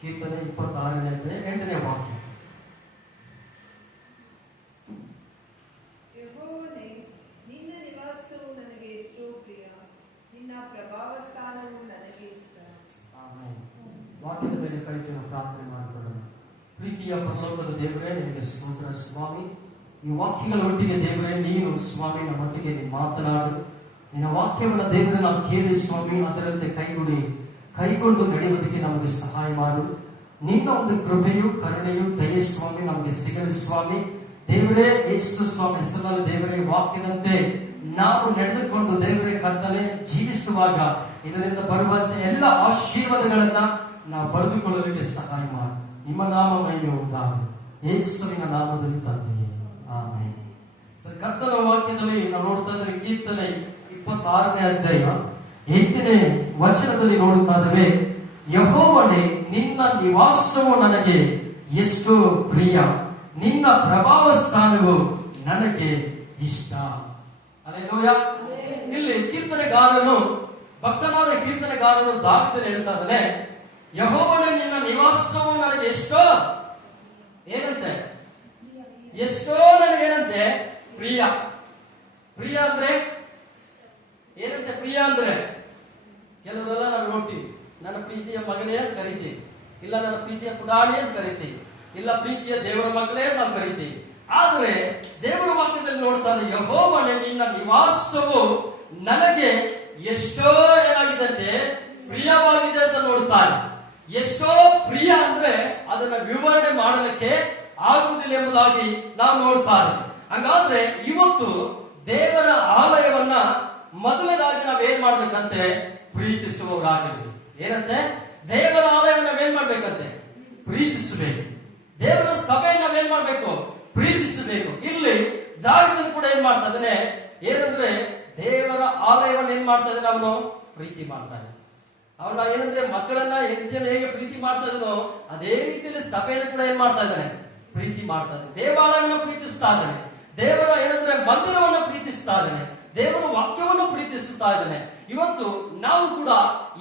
ಕೀರ್ತನೆ 26ನೇ ಅಧ್ಯಾಯ 8ನೇ ವಾಕ್ಯ. ಯೆಹೋವನೇ, ನಿನ್ನ ನಿವಾಸವು ನನಗೆ ಎಷ್ಟೋ ಪ್ರಿಯ, ನಿನ್ನ ಪ್ರಭಾವ ಸ್ಥಾನವು ನನಗೆ ಇಷ್ಟ. ಆಮೆನ್. ವಾಕ್ಯದ ಮೇಲೆ ಕಳಿತು ಪ್ರಾರ್ಥನೆ ಮಾಡಿಕೊಳ್ಳೋಣ. ಪ್ರೀತಿಯ ಪರಲೋಕದ ದೇವರೇ, ನಿನಗೆ ಸ್ತೋತ್ರ ಸ್ವಾಮಿ. ಈ ವಾಕ್ಯಗಳ ಒಟ್ಟಿಗೆ ದೇವರೇ, ನೀನು ಸ್ವಾಮಿ ನಮ್ಮೊಟ್ಟಿಗೆ ನೀನು ಮಾತನಾಡು. ನಿನ್ನ ವಾಕ್ಯವನ್ನು ದೇವರೇ ನಾವು ಕೇಳಿ ಸ್ವಾಮಿ ಅದರಂತೆ ಕೈಗೊಂಡು ನಡೆಯುವುದಕ್ಕೆ ನಮಗೆ ಸಹಾಯ ಮಾಡು. ನಿನ್ನ ಒಂದು ಕೃಪೆಯು ಕರುಣೆಯು ದಯೆ ಸ್ವಾಮಿ ನಮಗೆ ಸಿಗಲಿ ಸ್ವಾಮಿ. ದೇವರೇ ಯೇಸು ಸ್ವಾಮಿ ಹೆಸರಿನಲ್ಲಿ ದೇವರೇ ವಾಕ್ಯದಂತೆ ನಾವು ನಡೆದುಕೊಂಡು ದೇವರೇ ಕರ್ತನೆ ಜೀವಿಸುವಾಗ ಇದರಿಂದ ಬರುವಂತೆ ಎಲ್ಲ ಆಶೀರ್ವಾದಗಳನ್ನ ನಾವು ಪಡೆದುಕೊಳ್ಳಲಿಕ್ಕೆ ಸಹಾಯ ಮಾಡಿ. ನಿಮ್ಮ ನಾಮ ಮಹಿಮೆ ಉಂಟಾಗಲಿ ಯೇಸುವಿನ ನಾಮದಲ್ಲಿ ತಂದೆಯೇ, ಆಮೆನ್. ಕರ್ತನ ವಾಕ್ಯದಲ್ಲಿ ನಾವು ನೋಡ್ತಾ ಇದ್ರೆ ಕೀರ್ತನೆ 26ನೇ ಅಧ್ಯಾಯ 8ನೇ ವಚನದಲ್ಲಿ ನೋಡುತ್ತಾ ಇದ್ದೇವೆ, ಯೆಹೋವನೇ, ನಿನ್ನ ನಿವಾಸವು ನನಗೆ ಎಷ್ಟು ಪ್ರಿಯ, ನಿನ್ನ ಪ್ರಭಾವ ಸ್ಥಾನವು ನನಗೆ ಇಷ್ಟ. ಹಲ್ಲೆಲೂಯಾ. ಇಲ್ಲಿ ಕೀರ್ತನೆಗಾರನು, ಭಕ್ತನಾದ ಕೀರ್ತನೆಗಾರನು ದಾವೀದನು ಹೇಳ್ತಾ ಇದ್ದಾನೆ, ಯೆಹೋವನೇ ನಿನ್ನ ನಿವಾಸವು ನನಗೆ ಎಷ್ಟೋ ಏನಂತೆ, ಎಷ್ಟೋ ನನಗೇನಂತೆ ಪ್ರಿಯ. ಪ್ರಿಯ ಅಂದ್ರೆ ಏನಂತೆ? ಪ್ರಿಯ ಅಂದ್ರೆ ಕೆಲವರೆಲ್ಲ ನಾವು ನೋಡ್ತೀವಿ, ನನ್ನ ಪ್ರೀತಿಯ ಮಗನೇ ಅಂತ ಕರಿತೀವಿ, ಇಲ್ಲ ನನ್ನ ಪ್ರೀತಿಯ ಪುಟಾಣಿ ಅಂತ ಕರಿತೀವಿ, ಇಲ್ಲ ಪ್ರೀತಿಯ ದೇವರ ಮಕ್ಕಳೇ ನಾವು ಕರಿತೀವಿ. ಆದ್ರೆ ದೇವರ ವಾಕ್ಯದಲ್ಲಿ ನೋಡ್ತಾನೆ, ಯೆಹೋವನೇ ನಿನ್ನ ನಿವಾಸವು ನನಗೆ ಎಷ್ಟೋ ಏನಾಗಿದಂತೆ ಪ್ರಿಯವಾಗಿದೆ ಅಂತ ನೋಡ್ತಾನೆ. ಎಷ್ಟೋ ಪ್ರಿಯ ಅಂದ್ರೆ ಅದನ್ನ ವಿವರಣೆ ಮಾಡಲಿಕ್ಕೆ ಆಗುವುದಿಲ್ಲ ಎಂಬುದಾಗಿ ನಾವು ನೋಡ್ತಾರೆ. ಹಾಗಾದ್ರೆ ಇವತ್ತು ದೇವರ ಆಲಯವನ್ನ ಮೊದಲನೇದಾಗಿ ನಾವೇನ್ ಮಾಡ್ಬೇಕಂತೆ? ಪ್ರೀತಿಸುವವರಾಗಿರ್ಬೇಕು. ಏನಂತೆ? ದೇವರ ಆಲಯವನ್ನ ನಾವೇನ್ ಮಾಡ್ಬೇಕಂತೆ? ಪ್ರೀತಿಸಬೇಕು. ದೇವರ ಸಭೆ ನಾವೇನ್ ಮಾಡ್ಬೇಕು? ಪ್ರೀತಿಸಬೇಕು. ಇಲ್ಲಿ ದಾವೀದನು ಕೂಡ ಏನ್ ಮಾಡ್ತಾ ಇದ್ದಾನೆ? ಏನಂದ್ರೆ ದೇವರ ಆಲಯವನ್ನ ಏನ್ ಮಾಡ್ತಾ ಇದ್ದಾನೆ? ಅವನು ಪ್ರೀತಿ ಮಾಡ್ತಾನೆ. ಅವನ ಏನಂದ್ರೆ ಮಕ್ಕಳನ್ನ ಹೆಂಡತಿಯನ್ನು ಹೇಗೆ ಪ್ರೀತಿ ಮಾಡ್ತಾ ಇದ್ದಾನೋ ಅದೇ ರೀತಿಯಲ್ಲಿ ಸಭೆಯನ್ನು ಕೂಡ ಏನ್ ಮಾಡ್ತಾ ಇದ್ದಾನೆ? ಪ್ರೀತಿ ಮಾಡ್ತಾ ಇದ್ದಾನೆ. ದೇವಾಲಯವನ್ನು ಪ್ರೀತಿಸ್ತಾ ಇದ್ದಾನೆ. ದೇವರ ಏನಂದ್ರೆ ಮಂದಿರವನ್ನು ಪ್ರೀತಿಸ್ತಾ ಇದ್ದಾನೆ. ದೇವರ ವಾಕ್ಯವನ್ನು ಪ್ರೀತಿಸುತ್ತಾ ಇದ್ದಾನೆ. ಇವತ್ತು ನಾವು ಕೂಡ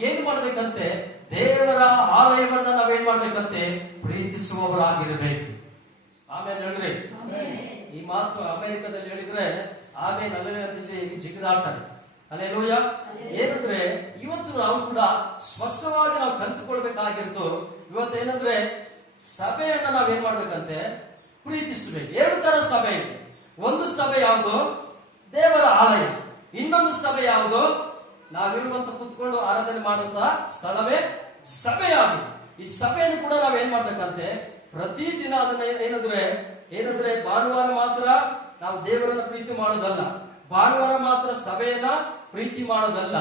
ಏನ್ ಮಾಡ್ಬೇಕಂತೆ? ದೇವರ ಆಲಯವನ್ನ ನಾವೇನ್ ಮಾಡ್ಬೇಕಂತೆ? ಪ್ರೀತಿಸುವವರಾಗಿರಬೇಕು. ಆಮೇಲೆ ಹೇಳ್ರಿ, ಈ ಮಾತು ಅಮೆರಿಕದಲ್ಲಿ ಹೇಳಿದ್ರೆ ಆಮೇಲೆ ಅಲ್ಲೇ ಜಿಗಿದಾಡ್ತಾರೆ. ಹಲ್ಲೆಲೂಯಾ. ಏನಂದ್ರೆ ಇವತ್ತು ನಾವು ಕೂಡ ಸ್ಪಷ್ಟವಾಗಿ ನಾವು ಕಲಿತುಕೊಳ್ಬೇಕಾಗಿತ್ತು. ಇವತ್ತು ಏನಂದ್ರೆ ಸಭೆಯನ್ನ ನಾವೇನ್ ಮಾಡ್ಬೇಕಂತೆ? ಪ್ರೀತಿಸಬೇಕು. ಎರಡು ತರ ಸಭೆ ಇದೆ. ಒಂದು ಸಭೆ ಯಾವುದು? ದೇವರ ಆಲಯ. ಇನ್ನೊಂದು ಸಭೆ ಯಾವುದು? ನಾವಿರುವಂತ ಕುತ್ಕೊಂಡು ಆರಾಧನೆ ಮಾಡುವಂತಹ ಸ್ಥಳವೇ ಸಭೆಯಾಗಿದೆ. ಈ ಸಭೆಯನ್ನು ಕೂಡ ನಾವೇನ್ ಮಾಡ್ಬೇಕಂತೆ? ಪ್ರತಿದಿನ ಅದನ್ನ ಏನಂದ್ರೆ ಭಾನುವಾರ ಮಾತ್ರ ನಾವು ದೇವರನ್ನ ಪ್ರೀತಿ ಮಾಡೋದಲ್ಲ, ಭಾನುವಾರ ಮಾತ್ರ ಸಭೆಯನ್ನ ಪ್ರೀತಿ ಮಾಡೋದಲ್ಲ,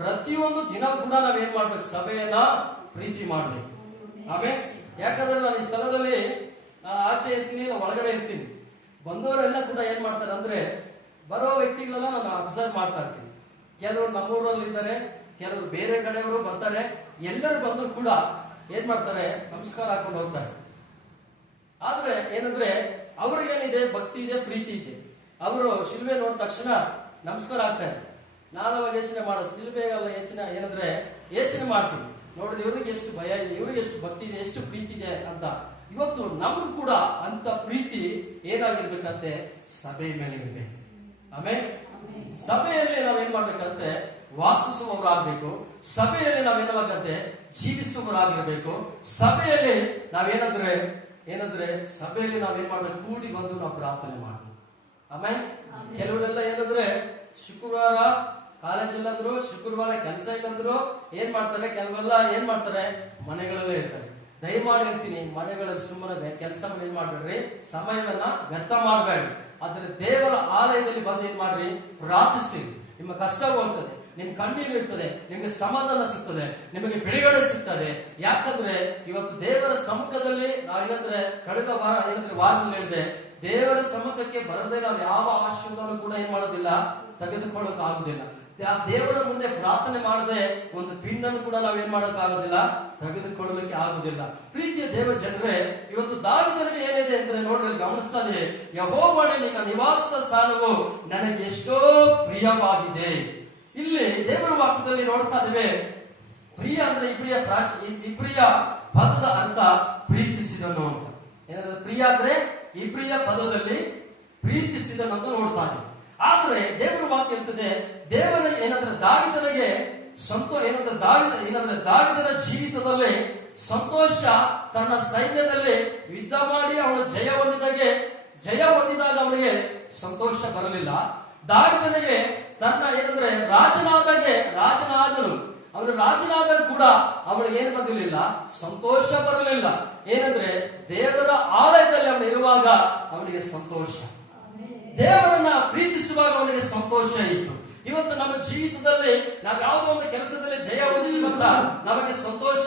ಪ್ರತಿಯೊಂದು ದಿನ ಕೂಡ ನಾವೇನ್ ಮಾಡ್ಬೇಕು? ಸಭೆಯನ್ನ ಪ್ರೀತಿ ಮಾಡ್ಬೇಕು. ಆಮೇಲೆ ಯಾಕಂದ್ರೆ ನಾನು ಈ ಸ್ಥಳದಲ್ಲಿ ಆಚೆ ಇರ್ತೀನಿ, ಒಳಗಡೆ ಇರ್ತೀನಿ. ಬಂದವರೆಲ್ಲ ಕೂಡ ಏನ್ ಮಾಡ್ತಾರೆ ಅಂದ್ರೆ ಬರೋ ವ್ಯಕ್ತಿಗಳೆಲ್ಲ ನಾನು ಅಬ್ಸರ್ವ್ ಮಾಡ್ತಾ ಇರ್ತೀನಿ. ಕೆಲವರು ನಮ್ಮೂರಲ್ಲಿ ಇದ್ದಾರೆ, ಕೆಲವರು ಬೇರೆ ಕಡೆಯವರು ಬರ್ತಾರೆ. ಎಲ್ಲರೂ ಬಂದ್ರು ಕೂಡ ಏನ್ ಮಾಡ್ತಾರೆ? ನಮಸ್ಕಾರ ಹಾಕೊಂಡು ಹೋಗ್ತಾರೆ. ಆದ್ರೆ ಏನಂದ್ರೆ ಅವ್ರಿಗೇನಿದೆ? ಭಕ್ತಿ ಇದೆ, ಪ್ರೀತಿ ಇದೆ. ಅವರು ಶಿಲ್ಬೆ ನೋಡಿದ ತಕ್ಷಣ ನಮಸ್ಕಾರ ಆಗ್ತಾರೆ. ನಾನು ಅವಾಗ ಯೋಚನೆ ಮಾಡೋ ಶಿಲ್ಬೆಗೆಲ್ಲ ಯೋಚನೆ ಏನಂದ್ರೆ ಯೋಚನೆ ಮಾಡ್ತೀನಿ, ನೋಡಿದ್ರೆ ಇವ್ರಿಗೆ ಎಷ್ಟು ಭಯ ಇದೆ, ಇವ್ರಿಗೆ ಎಷ್ಟು ಭಕ್ತಿ ಇದೆ, ಎಷ್ಟು ಪ್ರೀತಿ ಇದೆ ಅಂತ. ಇವತ್ತು ನಮಗೂ ಕೂಡ ಅಂತ ಪ್ರೀತಿ ಏನಾಗಿರ್ಬೇಕಂತೆ? ಸಭೆ ಮೇಲೆ ಇರ್ಬೇಕು. ಆಮೇಲೆ ಸಭೆಯಲ್ಲಿ ನಾವೇನ್ ಮಾಡ್ಬೇಕಂತೆ? ವಾಸಿಸುವವರಾಗಬೇಕು. ಸಭೆಯಲ್ಲಿ ನಾವೇನಾಗಂತೆ? ಜೀವಿಸುವವರಾಗಿರ್ಬೇಕು. ಸಭೆಯಲ್ಲಿ ಏನಂದ್ರೆ ಸಭೆಯಲ್ಲಿ ನಾವೇನ್ ಮಾಡ್ಬೇಕು? ಕೂಡಿ ಬಂದು ನಾವು ಪ್ರಾರ್ಥನೆ ಮಾಡ್ಬೇಕು. ಆಮೇಲೆ ಕೆಲವರೆಲ್ಲ ಏನಂದ್ರೆ ಶುಕ್ರವಾರ ಕಾಲೇಜ್ ಇಲ್ಲಂದ್ರು, ಶುಕ್ರವಾರ ಕೆಲಸ ಇಲ್ಲಂದ್ರು ಏನ್ ಮಾಡ್ತಾರೆ? ಕೆಲವೆಲ್ಲ ಏನ್ ಮಾಡ್ತಾರೆ? ಮನೆಗಳಲ್ಲೇ ಇರ್ತಾರೆ. ದಯಮಾಡಿ ಹೇಳ್ತೀನಿ, ಮನೆಗಳಲ್ಲಿ ಸುಮ್ಮನೆ ಕೆಲಸ ಏನ್ ಮಾಡ್ಬೇಡ್ರಿ, ಸಮಯವನ್ನ ವ್ಯರ್ಥ ಮಾಡ್ಬೇಡ್ರಿ. ಆದ್ರೆ ದೇವರ ಆಲಯದಲ್ಲಿ ಬಂದು ಏನ್ ಮಾಡ್ರಿ? ಪ್ರಾರ್ಥಿಸಿ. ನಿಮ್ಮ ಕಷ್ಟ ಹೋಗ್ತದೆ, ನಿಮ್ ಕಣ್ಣೀರು ಇರ್ತದೆ, ನಿಮ್ಗೆ ಸಮಾಧಾನ ಸಿಗ್ತದೆ, ನಿಮಗೆ ಬಿಡುಗಡೆ ಸಿಗ್ತದೆ. ಯಾಕಂದ್ರೆ ಇವತ್ತು ದೇವರ ಸಮ್ಮುಖದಲ್ಲಿ ನಾವೇನಂದ್ರೆ ಕಳೆದ ವಾರದಲ್ಲಿ ಹೇಳಿದೆ, ದೇವರ ಸಮ್ಮುಖಕ್ಕೆ ಬರದೆ ನಾವು ಯಾವ ಆಶೀರ್ವಾದ ಕೂಡ ಏನ್ ಮಾಡೋದಿಲ್ಲ, ತೆಗೆದುಕೊಳ್ಳೋಕೆ ಆಗುದಿಲ್ಲ. ದೇವರ ಮುಂದೆ ಪ್ರಾರ್ಥನೆ ಮಾಡದೆ ಒಂದು ಪಿಂಡನ್ನು ಕೂಡ ನಾವೇನ್ ಮಾಡೋಕೆ ಆಗೋದಿಲ್ಲ, ತೆಗೆದುಕೊಳ್ಳಲಿಕ್ಕೆ ಆಗುದಿಲ್ಲ. ಪ್ರೀತಿಯ ದೇವ ಜನರೇ, ಇವತ್ತು ದಾವೀದನಿಗೆ ಏನಿದೆ ಅಂದ್ರೆ ನೋಡ್ರಿ, ಗಮನಿಸ್ತಾನೆ, ಯೆಹೋವನೇ ನಿನ್ನ ನಿವಾಸ ಸ್ಥಾನವು ನನಗೆ ಎಷ್ಟೋ ಪ್ರಿಯವಾಗಿದೆ. ಇಲ್ಲಿ ದೇವರ ವಾಕ್ಯದಲ್ಲಿ ನೋಡ್ತಾ ಇದ್ದೇವೆ, ಪ್ರಿಯ ಅಂದ್ರೆ ಇಬ್ರಿಯ ಪದದ ಅರ್ಥ ಪ್ರೀತಿಸಿದನು ಅಂತ. ಏನಾದ್ರೆ ಪ್ರಿಯ ಅಂದ್ರೆ ಇಬ್ರಿಯ ಪದದಲ್ಲಿ ಪ್ರೀತಿಸಿದನು ಅಂತ ನೋಡ್ತಾನೆ. ಆದ್ರೆ ದೇವರ ವಾಕ್ಯ ಇರ್ತದೆ, ದೇವರ ಏನಂದ್ರೆ ದಾವಿದನಿಗೆ ದಾವಿದನ ಜೀವಿತದಲ್ಲಿ ಸಂತೋಷ, ತನ್ನ ಸೈನ್ಯದಲ್ಲಿ ಯುದ್ಧ ಮಾಡಿ ಅವನು ಜಯ ಹೊಂದಿದಾಗ ಅವನಿಗೆ ಸಂತೋಷ ಬರಲಿಲ್ಲ. ದಾವಿದನಿಗೆ ತನ್ನ ರಾಜನಾದಾಗ ಕೂಡ ಅವನಿಗೆ ಏನು ಬಂದಿರಲಿಲ್ಲ, ಸಂತೋಷ ಬರಲಿಲ್ಲ. ಏನಂದ್ರೆ ದೇವರ ಆಲಯದಲ್ಲಿ ಅವನು ಇರುವಾಗ ಅವನಿಗೆ ಸಂತೋಷ, ದೇವರನ್ನ ಪ್ರೀತಿಸುವಾಗ ಅವನಿಗೆ ಸಂತೋಷ ಇತ್ತು. ಇವತ್ತು ನಮ್ಮ ಜೀವಿತದಲ್ಲಿ ನಾವು ಯಾವುದೋ ಒಂದು ಕೆಲಸದಲ್ಲಿ ಜಯ ಹೊಂದಿದಂತ ನಮಗೆ ಸಂತೋಷ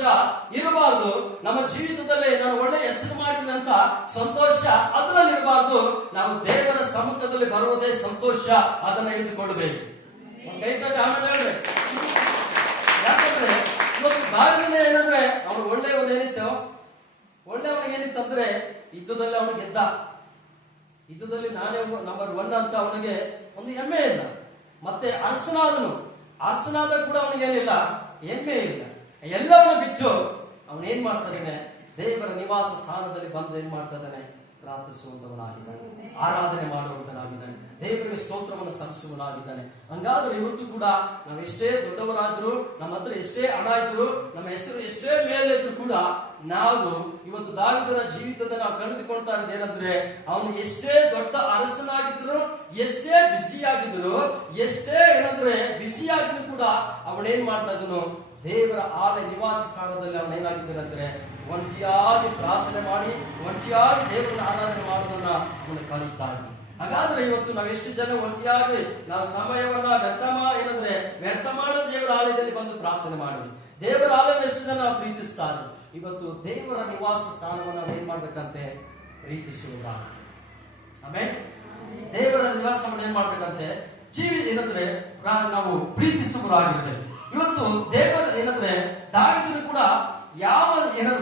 ಇರಬಾರ್ದು. ನಮ್ಮ ಜೀವಿತದಲ್ಲಿ ನಾನು ಒಳ್ಳೆ ಹೆಸರು ಮಾಡಿದಂತ ಸಂತೋಷ ಅದರಲ್ಲಿ ಇರಬಾರ್ದು. ನಾವು ದೇವರ ಸಮ್ಮುಖದಲ್ಲಿ ಬರುವುದೇ ಸಂತೋಷ, ಅದನ್ನ ಇಟ್ಟುಕೊಳ್ಬೇಕು. ಯಾಕಂದ್ರೆ ಇವತ್ತು ದಾವಿದನೇ ಏನಂದ್ರೆ ಅವನು ಒಳ್ಳೆಯವನಿಗೇನಿತ್ತಂದ್ರೆ ಯುದ್ಧದಲ್ಲಿ ಅವನು ಗೆದ್ದ. ಯುದ್ಧದಲ್ಲಿ ನಾನೇ ನಂಬರ್ 1 ಅಂತ ಅವನಿಗೆ ಒಂದು ಹೆಮ್ಮೆ ಇಲ್ಲ. ಮತ್ತೆ ಅರಸನಾದ ಕೂಡ ಅವನಿಗೇನಿಲ್ಲ, ಹೆಮ್ಮೆ ಇಲ್ಲ. ಎಲ್ಲವನ್ನ ಬಿಟ್ಟು ಅವನೇನ್ ಮಾಡ್ತಾನೆ, ದೇವರ ನಿವಾಸ ಸ್ಥಾನದಲ್ಲಿ ಬಂದು ಏನ್ ಮಾಡ್ತಾನೆ, ಪ್ರಾರ್ಥಿಸುವಂತವನಾಗಿದ್ದಾನೆ, ಆರಾಧನೆ ಮಾಡುವಂತನಾಗಿದ್ದಾನೆ, ದೇವರಿಗೆ ಸ್ತೋತ್ರವನ್ನು ಸಲ್ಲಿಸುವನಾಗಿದ್ದಾನೆ. ಹಂಗಾದ್ರೆ ಇವತ್ತು ಕೂಡ ನಾವೆಷ್ಟೇ ದೊಡ್ಡವರಾದ್ರು, ನಮ್ಮ ಹತ್ರ ಎಷ್ಟೇ ಹಣ ಇದ್ರು, ನಮ್ಮ ಹೆಸರು ಎಷ್ಟೇ ಮೇಲೆ ಇದ್ರು ಕೂಡ ನಾವು ಇವತ್ತು ದಾವಿದನ ಜೀವಿತದ ನಾವು ಕಳೆದುಕೊಳ್ತಾ ಇರೋದು ಏನಂದ್ರೆ, ಅವನು ಎಷ್ಟೇ ದೊಡ್ಡ ಅರಸನಾಗಿದ್ರು, ಎಷ್ಟೇ ಬಿಸಿಯಾಗಿದ್ರು ಕೂಡ ಅವನೇನ್ ಮಾಡ್ತಾ ಇದ್ದನು, ದೇವರ ಆಲಯ ನಿವಾಸ ಸ್ಥಾನದಲ್ಲಿ ಅವನೇನಾಗಿದ್ದಾನಂದ್ರೆ ಒಂಟಿಯಾಗಿ ಪ್ರಾರ್ಥನೆ ಮಾಡಿ, ಒಂಟಿಯಾಗಿ ದೇವರನ್ನ ಆರಾಧನೆ ಮಾಡೋದನ್ನ ಅವನು ಕಲಿತಾ ಇದ್ದ. ಹಾಗಾದ್ರೆ ಇವತ್ತು ನಾವೆಷ್ಟು ಜನ ಒಂಟಿಯಾಗಿ ನಾವು ಸಮಯವನ್ನ ವ್ಯರ್ಥ ಮಾಡೋ ದೇವರ ಆಲಯದಲ್ಲಿ ಬಂದು ಪ್ರಾರ್ಥನೆ ಮಾಡಿ, ದೇವರ ಆಲಯ ಎಷ್ಟು ಜನ ಪ್ರೀತಿಸ್ತಾ ಇದ್ರು. ಇವತ್ತು ದೇವರ ನಿವಾಸ ಸ್ಥಾನವನ್ನು ನಾವು ಏನ್ ಮಾಡ್ಬೇಕಂತೆ, ಪ್ರೀತಿಸುವುದ. ಆಮೇಲೆ ದೇವರ ನಿವಾಸವನ್ನು ಏನ್ ಮಾಡ್ಬೇಕಂತೆ, ನಾವು ಪ್ರೀತಿಸುವರಾಗಿರ್ಬೇಕು. ಇವತ್ತು ದೇವರ ದಾವಿದನು ಕೂಡ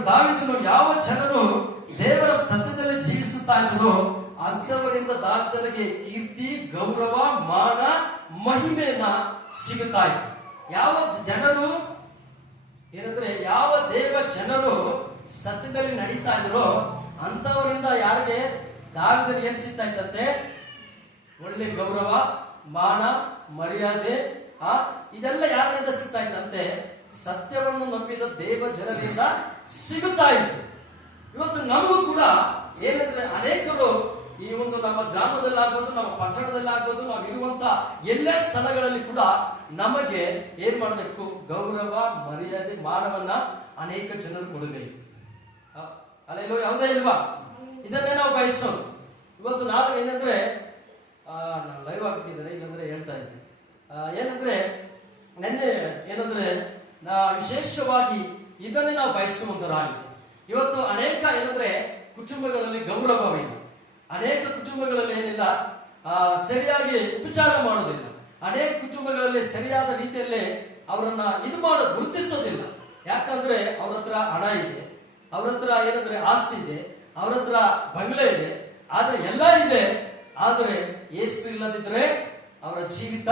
ದಾವಿದನು ಯಾವ ಜನರು ದೇವರ ಸತ್ಯದಲ್ಲಿ ಜೀವಿಸುತ್ತಾ ಇದ್ರು ಅಂಥವರಿಂದ ದಾವಿದನಿಗೆ ಕೀರ್ತಿ, ಗೌರವ, ಮಾನ, ಮಹಿಮೆಯನ್ನ ಸಿಗುತ್ತಾ ಇತ್ತು. ಯಾವ ದೇವ ಜನರು ಸತ್ಯದಲ್ಲಿ ನಡೀತಾ ಇದ್ರು ಅಂತವರಿಂದ ಯಾರಿಗೆ ದಾವಿದನಿಗೆ ಏನ್ ಸಿಗ್ತಾ ಇತ್ತಂತೆ, ಒಳ್ಳೆ ಗೌರವ, ಮಾನ, ಮರ್ಯಾದೆ, ಇದೆಲ್ಲ ಯಾರಿಂದ ಸಿಗ್ತಾ ಇತ್ತಂತೆ, ಸತ್ಯವನ್ನು ನಂಬಿದ ದೇವ ಜನರಿಂದ ಸಿಗುತ್ತಾ ಇತ್ತು. ಇವತ್ತು ನಮಗೂ ಕೂಡ ಅನೇಕರು ಈ ಒಂದು ನಮ್ಮ ಗ್ರಾಮದಲ್ಲಾಗ್ಬೋದು, ನಮ್ಮ ಪಟ್ಟಣದಲ್ಲಾಗ್ಬೋದು, ನಾವು ಇರುವಂತ ಎಲ್ಲೇ ಸ್ಥಳಗಳಲ್ಲಿ ಕೂಡ ನಮಗೆ ಏನ್ ಮಾಡಬೇಕು, ಗೌರವ, ಮರ್ಯಾದೆ, ಮಾನವನ್ನ ಅನೇಕ ಜನರು ಕೊಡಬೇಕು. ಅಲ್ಲೆಲ್ಲೋ ಯಾವುದೇ ಇಲ್ವಾ, ಇದನ್ನೇ ನಾವು ಬಯಸೋದು. ಇವತ್ತು ನಾವು ಲೈವ್ ಆಗ್ಬಿಟ್ಟಿದ್ದಾರೆ, ಇಲ್ಲಂದ್ರೆ ಹೇಳ್ತಾ ಇದ್ದೆ ನಿನ್ನೆ ವಿಶೇಷವಾಗಿ ಇದನ್ನೇ ನಾವು ಬಯಸುವಂತರಾಗಿದೆ. ಇವತ್ತು ಅನೇಕ ಕುಟುಂಬಗಳಲ್ಲಿ ಗೌರವವಿಲ್ಲ, ಅನೇಕ ಕುಟುಂಬಗಳಲ್ಲಿ ಸರಿಯಾಗಿ ಉಪಚಾರ ಮಾಡೋದಿಲ್ಲ, ಅನೇಕ ಕುಟುಂಬಗಳಲ್ಲಿ ಸರಿಯಾದ ರೀತಿಯಲ್ಲಿ ಅವರನ್ನ ಗುರುತಿಸೋದಿಲ್ಲ. ಯಾಕಂದ್ರೆ ಅವ್ರ ಹತ್ರ ಹಣ ಇದೆ, ಅವ್ರ ಹತ್ರ ಆಸ್ತಿ ಇದೆ, ಅವ್ರ ಹತ್ರ ಬಂಗ್ಲೆ ಇದೆ, ಆದ್ರೆ ಎಲ್ಲ ಇದೆ. ಆದ್ರೆ ಯೇಸು ಇಲ್ಲದಿದ್ರೆ ಅವರ ಜೀವಿತ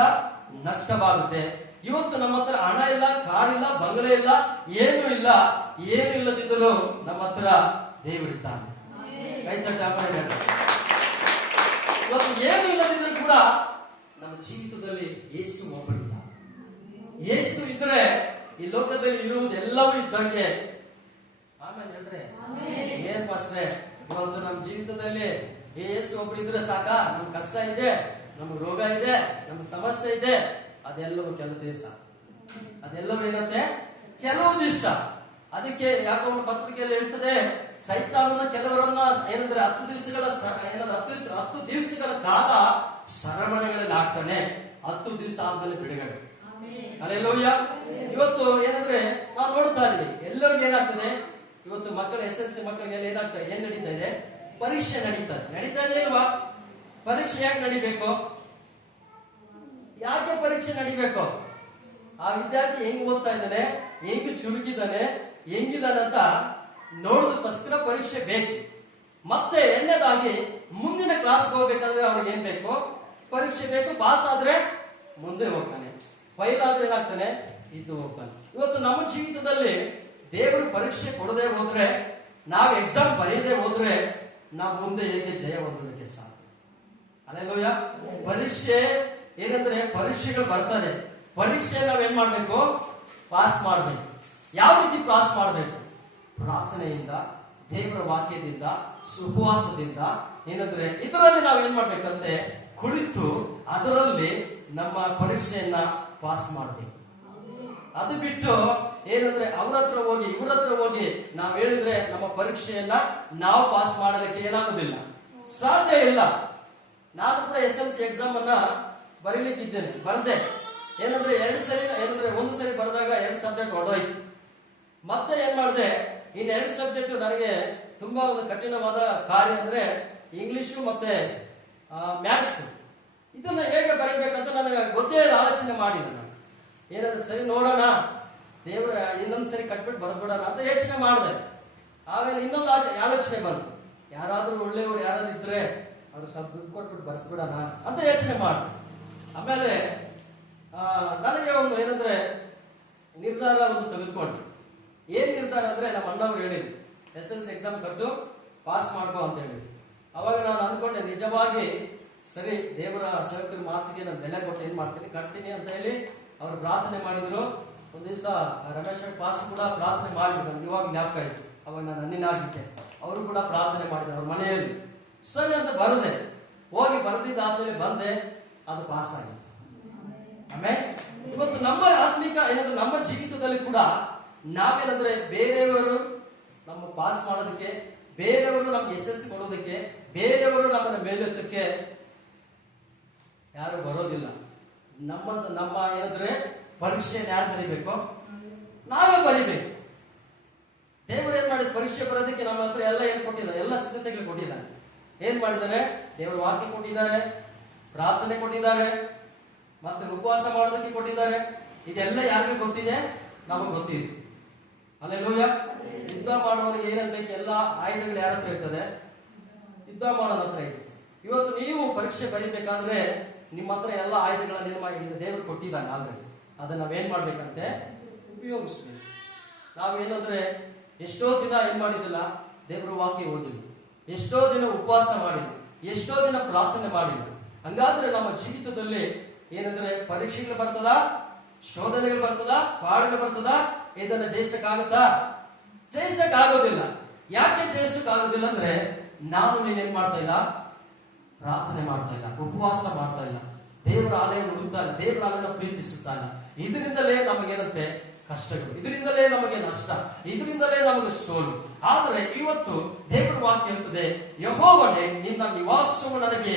ನಷ್ಟವಾಗುತ್ತೆ. ಇವತ್ತು ನಮ್ಮ ಹತ್ರ ಹಣ ಇಲ್ಲ, ಕಾರ್ ಇಲ್ಲ, ಬಂಗಲೆ ಇಲ್ಲ, ಏನು ಇಲ್ಲದಿದ್ದರೂ ನಮ್ಮ ಹತ್ರ ದೇವರಿದ್ದಾನೆ. ಇವತ್ತು ಏನು ಇಲ್ಲದಿದ್ರೂ ಕೂಡ ನಮ್ಮ ಜೀವಿತದಲ್ಲಿ ಯೇಸು ಒಬ್ಬರಿದ್ದಾನೆ. ಯೇಸು ಇದ್ರೆ ಈ ಲೋಕದಲ್ಲಿ ಇರುವುದೆಲ್ಲವೂ ಇದ್ದಂಗೆ. ಆಮೇಲೆ ಏನ್ ಪಾಸ್ಟ್ರೆ, ಇವತ್ತು ನಮ್ಮ ಜೀವಿತದಲ್ಲಿ ಯೇಸು ಒಬ್ರು ಇದ್ರೆ ಸಾಕ, ನಮ್ ಕಷ್ಟ ಇದೆ, ನಮ್ಗೆ ರೋಗ ಇದೆ, ನಮ್ಗೆ ಸಮಸ್ಯೆ ಇದೆ, ಅದೆಲ್ಲವೂ ಕೆಲವು ದಿವಸ, ಅದೆಲ್ಲವೂ ಏನಂತೆ ಕೆಲವು ದಿವಸ. ಅದಕ್ಕೆ ಯಾಕೋ ಪತ್ರಿಕೆಯಲ್ಲಿ ಹೇಳ್ತದೆ, ಸೈತಾನನ ಕೆಲವರನ್ನ 10 ದಿವಸಗಳ ಕಾಲ ಸರಮನೆಗಳಲ್ಲಿ ಆಗ್ತಾನೆ, 10 ದಿವಸ ಆದ್ಮೇಲೆ ಬಿಡುಗಡೆ. ಅಲ್ಲೆಲ್ಲೂಯ್ಯ. ಇವತ್ತು ನಾವು ನೋಡ್ತಾ ಇದೀವಿ, ಎಲ್ಲರಿಗೂ ಏನಾಗ್ತದೆ, ಇವತ್ತು ಮಕ್ಕಳು SSC ಮಕ್ಕಳಿಗೆ ಏನ್ ನಡೀತಾ ಇದೆ, ಪರೀಕ್ಷೆ ನಡೀತಾ ಇದೆ ಇಲ್ವಾ? ಪರೀಕ್ಷೆ ಯಾಕೆ ನಡಿಬೇಕು? ಯಾಕೆ ಪರೀಕ್ಷೆ ನಡಿಬೇಕು? ಆ ವಿದ್ಯಾರ್ಥಿ ಹೆಂಗ್ ಓದ್ತಾ ಇದ್ದಾನೆ, ಹೆಂಗ್ ಚುರುಕಿದ್ದಾನೆ, ಹೆಂಗಿದಾನಂತ ನೋಡೋದಕ್ಕೋಸ್ಕರ ಪರೀಕ್ಷೆ ಬೇಕು. ಮತ್ತೆ ಎರಡನೇದಾಗಿ ಮುಂದಿನ ಕ್ಲಾಸ್ಗೆ ಹೋಗ್ಬೇಕಂದ್ರೆ ಅವ್ರಿಗೆ ಏನ್ ಬೇಕು, ಪರೀಕ್ಷೆ ಬೇಕು. ಪಾಸ್ ಆದ್ರೆ ಮುಂದೆ ಹೋಗ್ತಾನೆ, ಫೈಲ್ ಆದ್ರೆ ಏನಾಗ್ತಾನೆ, ಇದು ಹೋಗ್ತಾನೆ. ಇವತ್ತು ನಮ್ಮ ಜೀವಿತದಲ್ಲಿ ದೇವರು ಪರೀಕ್ಷೆ ಕೊಡದೆ ಹೋದ್ರೆ, ನಾವು ಎಕ್ಸಾಮ್ ಬರೆಯದೆ ಹೋದ್ರೆ, ನಾವು ಮುಂದೆ ಹೇಗೆ ಜಯ ಹೊಂದೋದಕ್ಕೆ ಸಾಧ್ಯ? ಅಲ್ಲೆಲ್ಲೂಯ್ಯ. ಪರೀಕ್ಷೆ ಏನಂದ್ರೆ ಪರೀಕ್ಷೆಗಳು ಬರ್ತದೆ. ಪರೀಕ್ಷೆ ನಾವೇನ್ ಮಾಡ್ಬೇಕು? ಪಾಸ್ ಮಾಡ್ಬೇಕು. ಯಾವ ರೀತಿ ಪಾಸ್ ಮಾಡ್ಬೇಕು? ಪ್ರಾರ್ಥನೆಯಿಂದ, ದೇವರ ವಾಕ್ಯದಿಂದ, ಉಪವಾಸದಿಂದ, ಏನಂದ್ರೆ ಇದರಲ್ಲಿ ನಾವೇನ್ ಮಾಡ್ಬೇಕಂತೆ ಕುಳಿತು ಅದರಲ್ಲಿ ನಮ್ಮ ಪರೀಕ್ಷೆಯನ್ನ ಪಾಸ್ ಮಾಡ್ಬೇಕು. ಅದು ಬಿಟ್ಟು ಏನಂದ್ರೆ ಅವ್ರ ಹತ್ರ ಹೋಗಿ ಇವ್ರ ಹತ್ರ ಹೋಗಿ ನಾವ್ ಹೇಳಿದ್ರೆ ನಮ್ಮ ಪರೀಕ್ಷೆಯನ್ನ ನಾವು ಪಾಸ್ ಮಾಡಲಿಕ್ಕೆ ಏನಾಗುದಿಲ್ಲ, ಸಾಧ್ಯ ಇಲ್ಲ. ನಾನು ಕೂಡ SLC ಎಕ್ಸಾಮ್ ಅನ್ನ ಬರೀಲಿಕ್ಕಿದ್ದೇನೆ, ಬರ್ದೆ. ಏನಂದ್ರೆ ಒಂದು ಸರಿ ಬರೆದಾಗ 2 ಸಬ್ಜೆಕ್ಟ್ ಹೊಡೆದೋಯ್ತು. ಮತ್ತೆ ಏನ್ ಮಾಡಿದೆ, ಇನ್ 2 ಸಬ್ಜೆಕ್ಟ್ ನನಗೆ ತುಂಬಾ ಒಂದು ಕಠಿಣವಾದ ಕಾರ್ಯ ಅಂದ್ರೆ ಇಂಗ್ಲಿಷು ಮತ್ತೆ ಮ್ಯಾಥ್ಸ್. ಇದನ್ನ ಹೇಗೆ ಬರೀಬೇಕಂತ ನನಗೆ ಗೊತ್ತೇ ಇಲ್ಲ, ಆಲೋಚನೆ ಮಾಡಿದೆ ನಾನು. ಏನಂದ್ರೆ ಸರಿ ನೋಡೋಣ, ದೇವ್ರ ಇನ್ನೊಂದ್ಸರಿ ಕಟ್ಬಿಟ್ಟು ಬರ್ಬಿಡೋಣ ಅಂತ ಯೋಚನೆ ಮಾಡಿದೆ. ಆಮೇಲೆ ಇನ್ನೊಂದು ಆಲೋಚನೆ ಬಂತು, ಯಾರಾದ್ರೂ ಒಳ್ಳೆಯವರು ಯಾರಾದ್ರೂ ಇದ್ರೆ ಅವ್ರು ಸ್ವಲ್ಪ ದುಡ್ಡು ಕೊಟ್ಬಿಟ್ಟು ಬರ್ಸ್ಬಿಡೋಣ ಅಂತ ಯೋಚನೆ ಮಾಡಿ. ಆಮೇಲೆ ನನಗೆ ಒಂದು ಏನಂದ್ರೆ ನಿರ್ಧಾರ ಒಂದು ತೆಗೆದುಕೊಂಡೆ. ಏನ್ ನಿರ್ಧಾರ ಅಂದ್ರೆ, ನಮ್ಮ ಅಣ್ಣವ್ರು ಹೇಳಿದ್ರು SLC ಎಕ್ಸಾಮ್ ಕಟ್ಟು ಪಾಸ್ ಮಾಡ್ಕೋ ಅಂತ ಹೇಳಿ. ಅವಾಗ ನಾನು ಅನ್ಕೊಂಡೆ, ನಿಜವಾಗಿ ಸರಿ ದೇವರ ಸೇವಕರ ಮಾತಿಗೆ ನಾನು ಬೆಲೆ ಕೊಟ್ಟು ಏನ್ ಮಾಡ್ತೀನಿ, ಕಟ್ತೀನಿ ಅಂತ ಹೇಳಿ ಅವ್ರು ಪ್ರಾರ್ಥನೆ ಮಾಡಿದ್ರು. ಒಂದ್ ದಿವಸ ರಮೇಶ್ ಪಾಸ್ ಕೂಡ ಪ್ರಾರ್ಥನೆ ಮಾಡಿದ್ರು, ನನ್ಗೆ ಇವಾಗ ಜ್ಞಾಪಕ ಆಯ್ತು. ಅವಾಗ ನಾನು ಅನ್ನಿನಾಗಿದ್ದೆ, ಅವರು ಕೂಡ ಪ್ರಾರ್ಥನೆ ಮಾಡಿದ್ರು ಅವ್ರ ಮನೆಯಲ್ಲಿ. ಸರಿ ಅಂತ ಬರದೆ ಹೋಗಿ ಬರೆದಿದ್ದಾದ್ಮೇಲೆ ಬಂದೆ, ಅದು ಪಾಸ್ ಆಗಿತ್ತು. ಆಮೇಲೆ ಇವತ್ತು ನಮ್ಮ ಆತ್ಮಿಕ ಏನಂದ್ರೆ ನಮ್ಮ ಜೀವಿತದಲ್ಲಿ ಕೂಡ ನಾವೇನಂದ್ರೆ ಬೇರೆಯವರು ನಮ್ಮ ಪಾಸ್ ಮಾಡೋದಕ್ಕೆ, ಬೇರೆಯವರು ನಮ್ಗೆ ಯಶಸ್ಸು ಕೊಡೋದಕ್ಕೆ, ಬೇರೆಯವರು ನಮ್ಮನ್ನ ಮೇಲೆತ್ತಕ್ಕೆ ಯಾರು ಬರೋದಿಲ್ಲ. ನಮ್ಮ ಏನಂದ್ರೆ ಪರೀಕ್ಷೆ ಯಾರು ಬರಿಬೇಕು? ನಾವೇ ಬರಿಬೇಕು. ದೇವರು ಏನ್ ಮಾಡಿದ, ಪರೀಕ್ಷೆ ಬರೋದಕ್ಕೆ ನಮ್ಮ ಹತ್ರ ಎಲ್ಲ ಏನ್ ಕೊಟ್ಟಿದ್ದಾರೆ, ಎಲ್ಲ ಸಿದ್ಧತೆಗಳು ಕೊಟ್ಟಿದ್ದಾರೆ. ಏನ್ ಮಾಡಿದ್ದಾರೆ? ದೇವರ ವಾಕ್ಯ ಕೊಟ್ಟಿದ್ದಾರೆ, ಪ್ರಾರ್ಥನೆ ಕೊಟ್ಟಿದ್ದಾರೆ, ಮತ್ತೆ ಉಪವಾಸ ಮಾಡೋದಕ್ಕೆ ಕೊಟ್ಟಿದ್ದಾರೆ. ಇದೆಲ್ಲ ಯಾರಿಗೆ ಗೊತ್ತಿದೆ? ನಮಗೆ ಗೊತ್ತಿದೆ. ಅಲ್ಲೆಲ್ಲೂಯ್ಯ. ಯುದ್ಧ ಮಾಡೋರಿಗೆ ಏನನ್ಬೇಕು? ಎಲ್ಲ ಆಯುಧಗಳು ಯಾರ ಹತ್ರ ಇರ್ತದೆ? ಯುದ್ಧ ಮಾಡೋದ ಹತ್ರ ಇದೆ. ಇವತ್ತು ನೀವು ಪರೀಕ್ಷೆ ಬರೀಬೇಕಾದ್ರೆ ನಿಮ್ಮ ಹತ್ರ ಎಲ್ಲ ಆಯುಧಗಳನ್ನ ಏನ್ ಮಾಡಿ ದೇವರು ಕೊಟ್ಟಿದ್ದಾನೆ ಆಲ್ರೆಡಿ. ಅದನ್ನ ನಾವೇನ್ ಮಾಡ್ಬೇಕಂತೆ ಉಪಯೋಗಿಸ್ಬೇಕು. ನಾವೇನಂದ್ರೆ ಎಷ್ಟೋ ದಿನ ಏನ್ ಮಾಡಿದಿಲ್ಲ, ದೇವರ ವಾಕ್ಯ ಓದಿಲ್ಲ, ಎಷ್ಟೋ ದಿನ ಉಪವಾಸ ಮಾಡಿದ್ವಿ, ಎಷ್ಟೋ ದಿನ ಪ್ರಾರ್ಥನೆ ಮಾಡಿದ್ವಿ. ಹಂಗಾದ್ರೆ ನಮ್ಮ ಜೀವಿತದಲ್ಲಿ ಏನಂದ್ರೆ ಪರೀಕ್ಷೆಗಳು ಬರ್ತದ, ಶೋಧನೆಗಳು ಬರ್ತದ, ಪಾಡುಗಳು ಬರ್ತದ. ಇದನ್ನ ಜಯಿಸಕ್ಕಾಗತ್ತಾ? ಜಯಿಸಕ್ಕಾಗೋದಿಲ್ಲ. ಯಾಕೆ ಜಯಿಸಕ್ಕಾಗೋದಿಲ್ಲ ಅಂದ್ರೆ ನಾವು ನೀನೇನ್ ಮಾಡ್ತಾ ಇಲ್ಲ, ಪ್ರಾರ್ಥನೆ ಮಾಡ್ತಾ ಇಲ್ಲ, ಉಪವಾಸ ಮಾಡ್ತಾ ಇಲ್ಲ, ದೇವರ ಆಲಯವನ್ನು ಹುಡುಕ್ತಾ ಇಲ್ಲ, ದೇವರ ಆಲಯವನ್ನು ಪ್ರೀತಿಸುತ್ತಾ ಇಲ್ಲ. ಇದರಿಂದಲೇ ನಮಗೇನಂತೆ ಕಷ್ಟಗಳು, ಇದರಿಂದಲೇ ನಮಗೆ ನಷ್ಟ, ಇದರಿಂದಲೇ ನಮಗೆ ಸೋಲು. ಆದರೆ ಇವತ್ತು ದೇವರ ವಾಕ್ಯ ಇರ್ತದೆ, ಯೆಹೋವನೇ ನಿನ್ನ ನಿವಾಸವು ನನಗೆ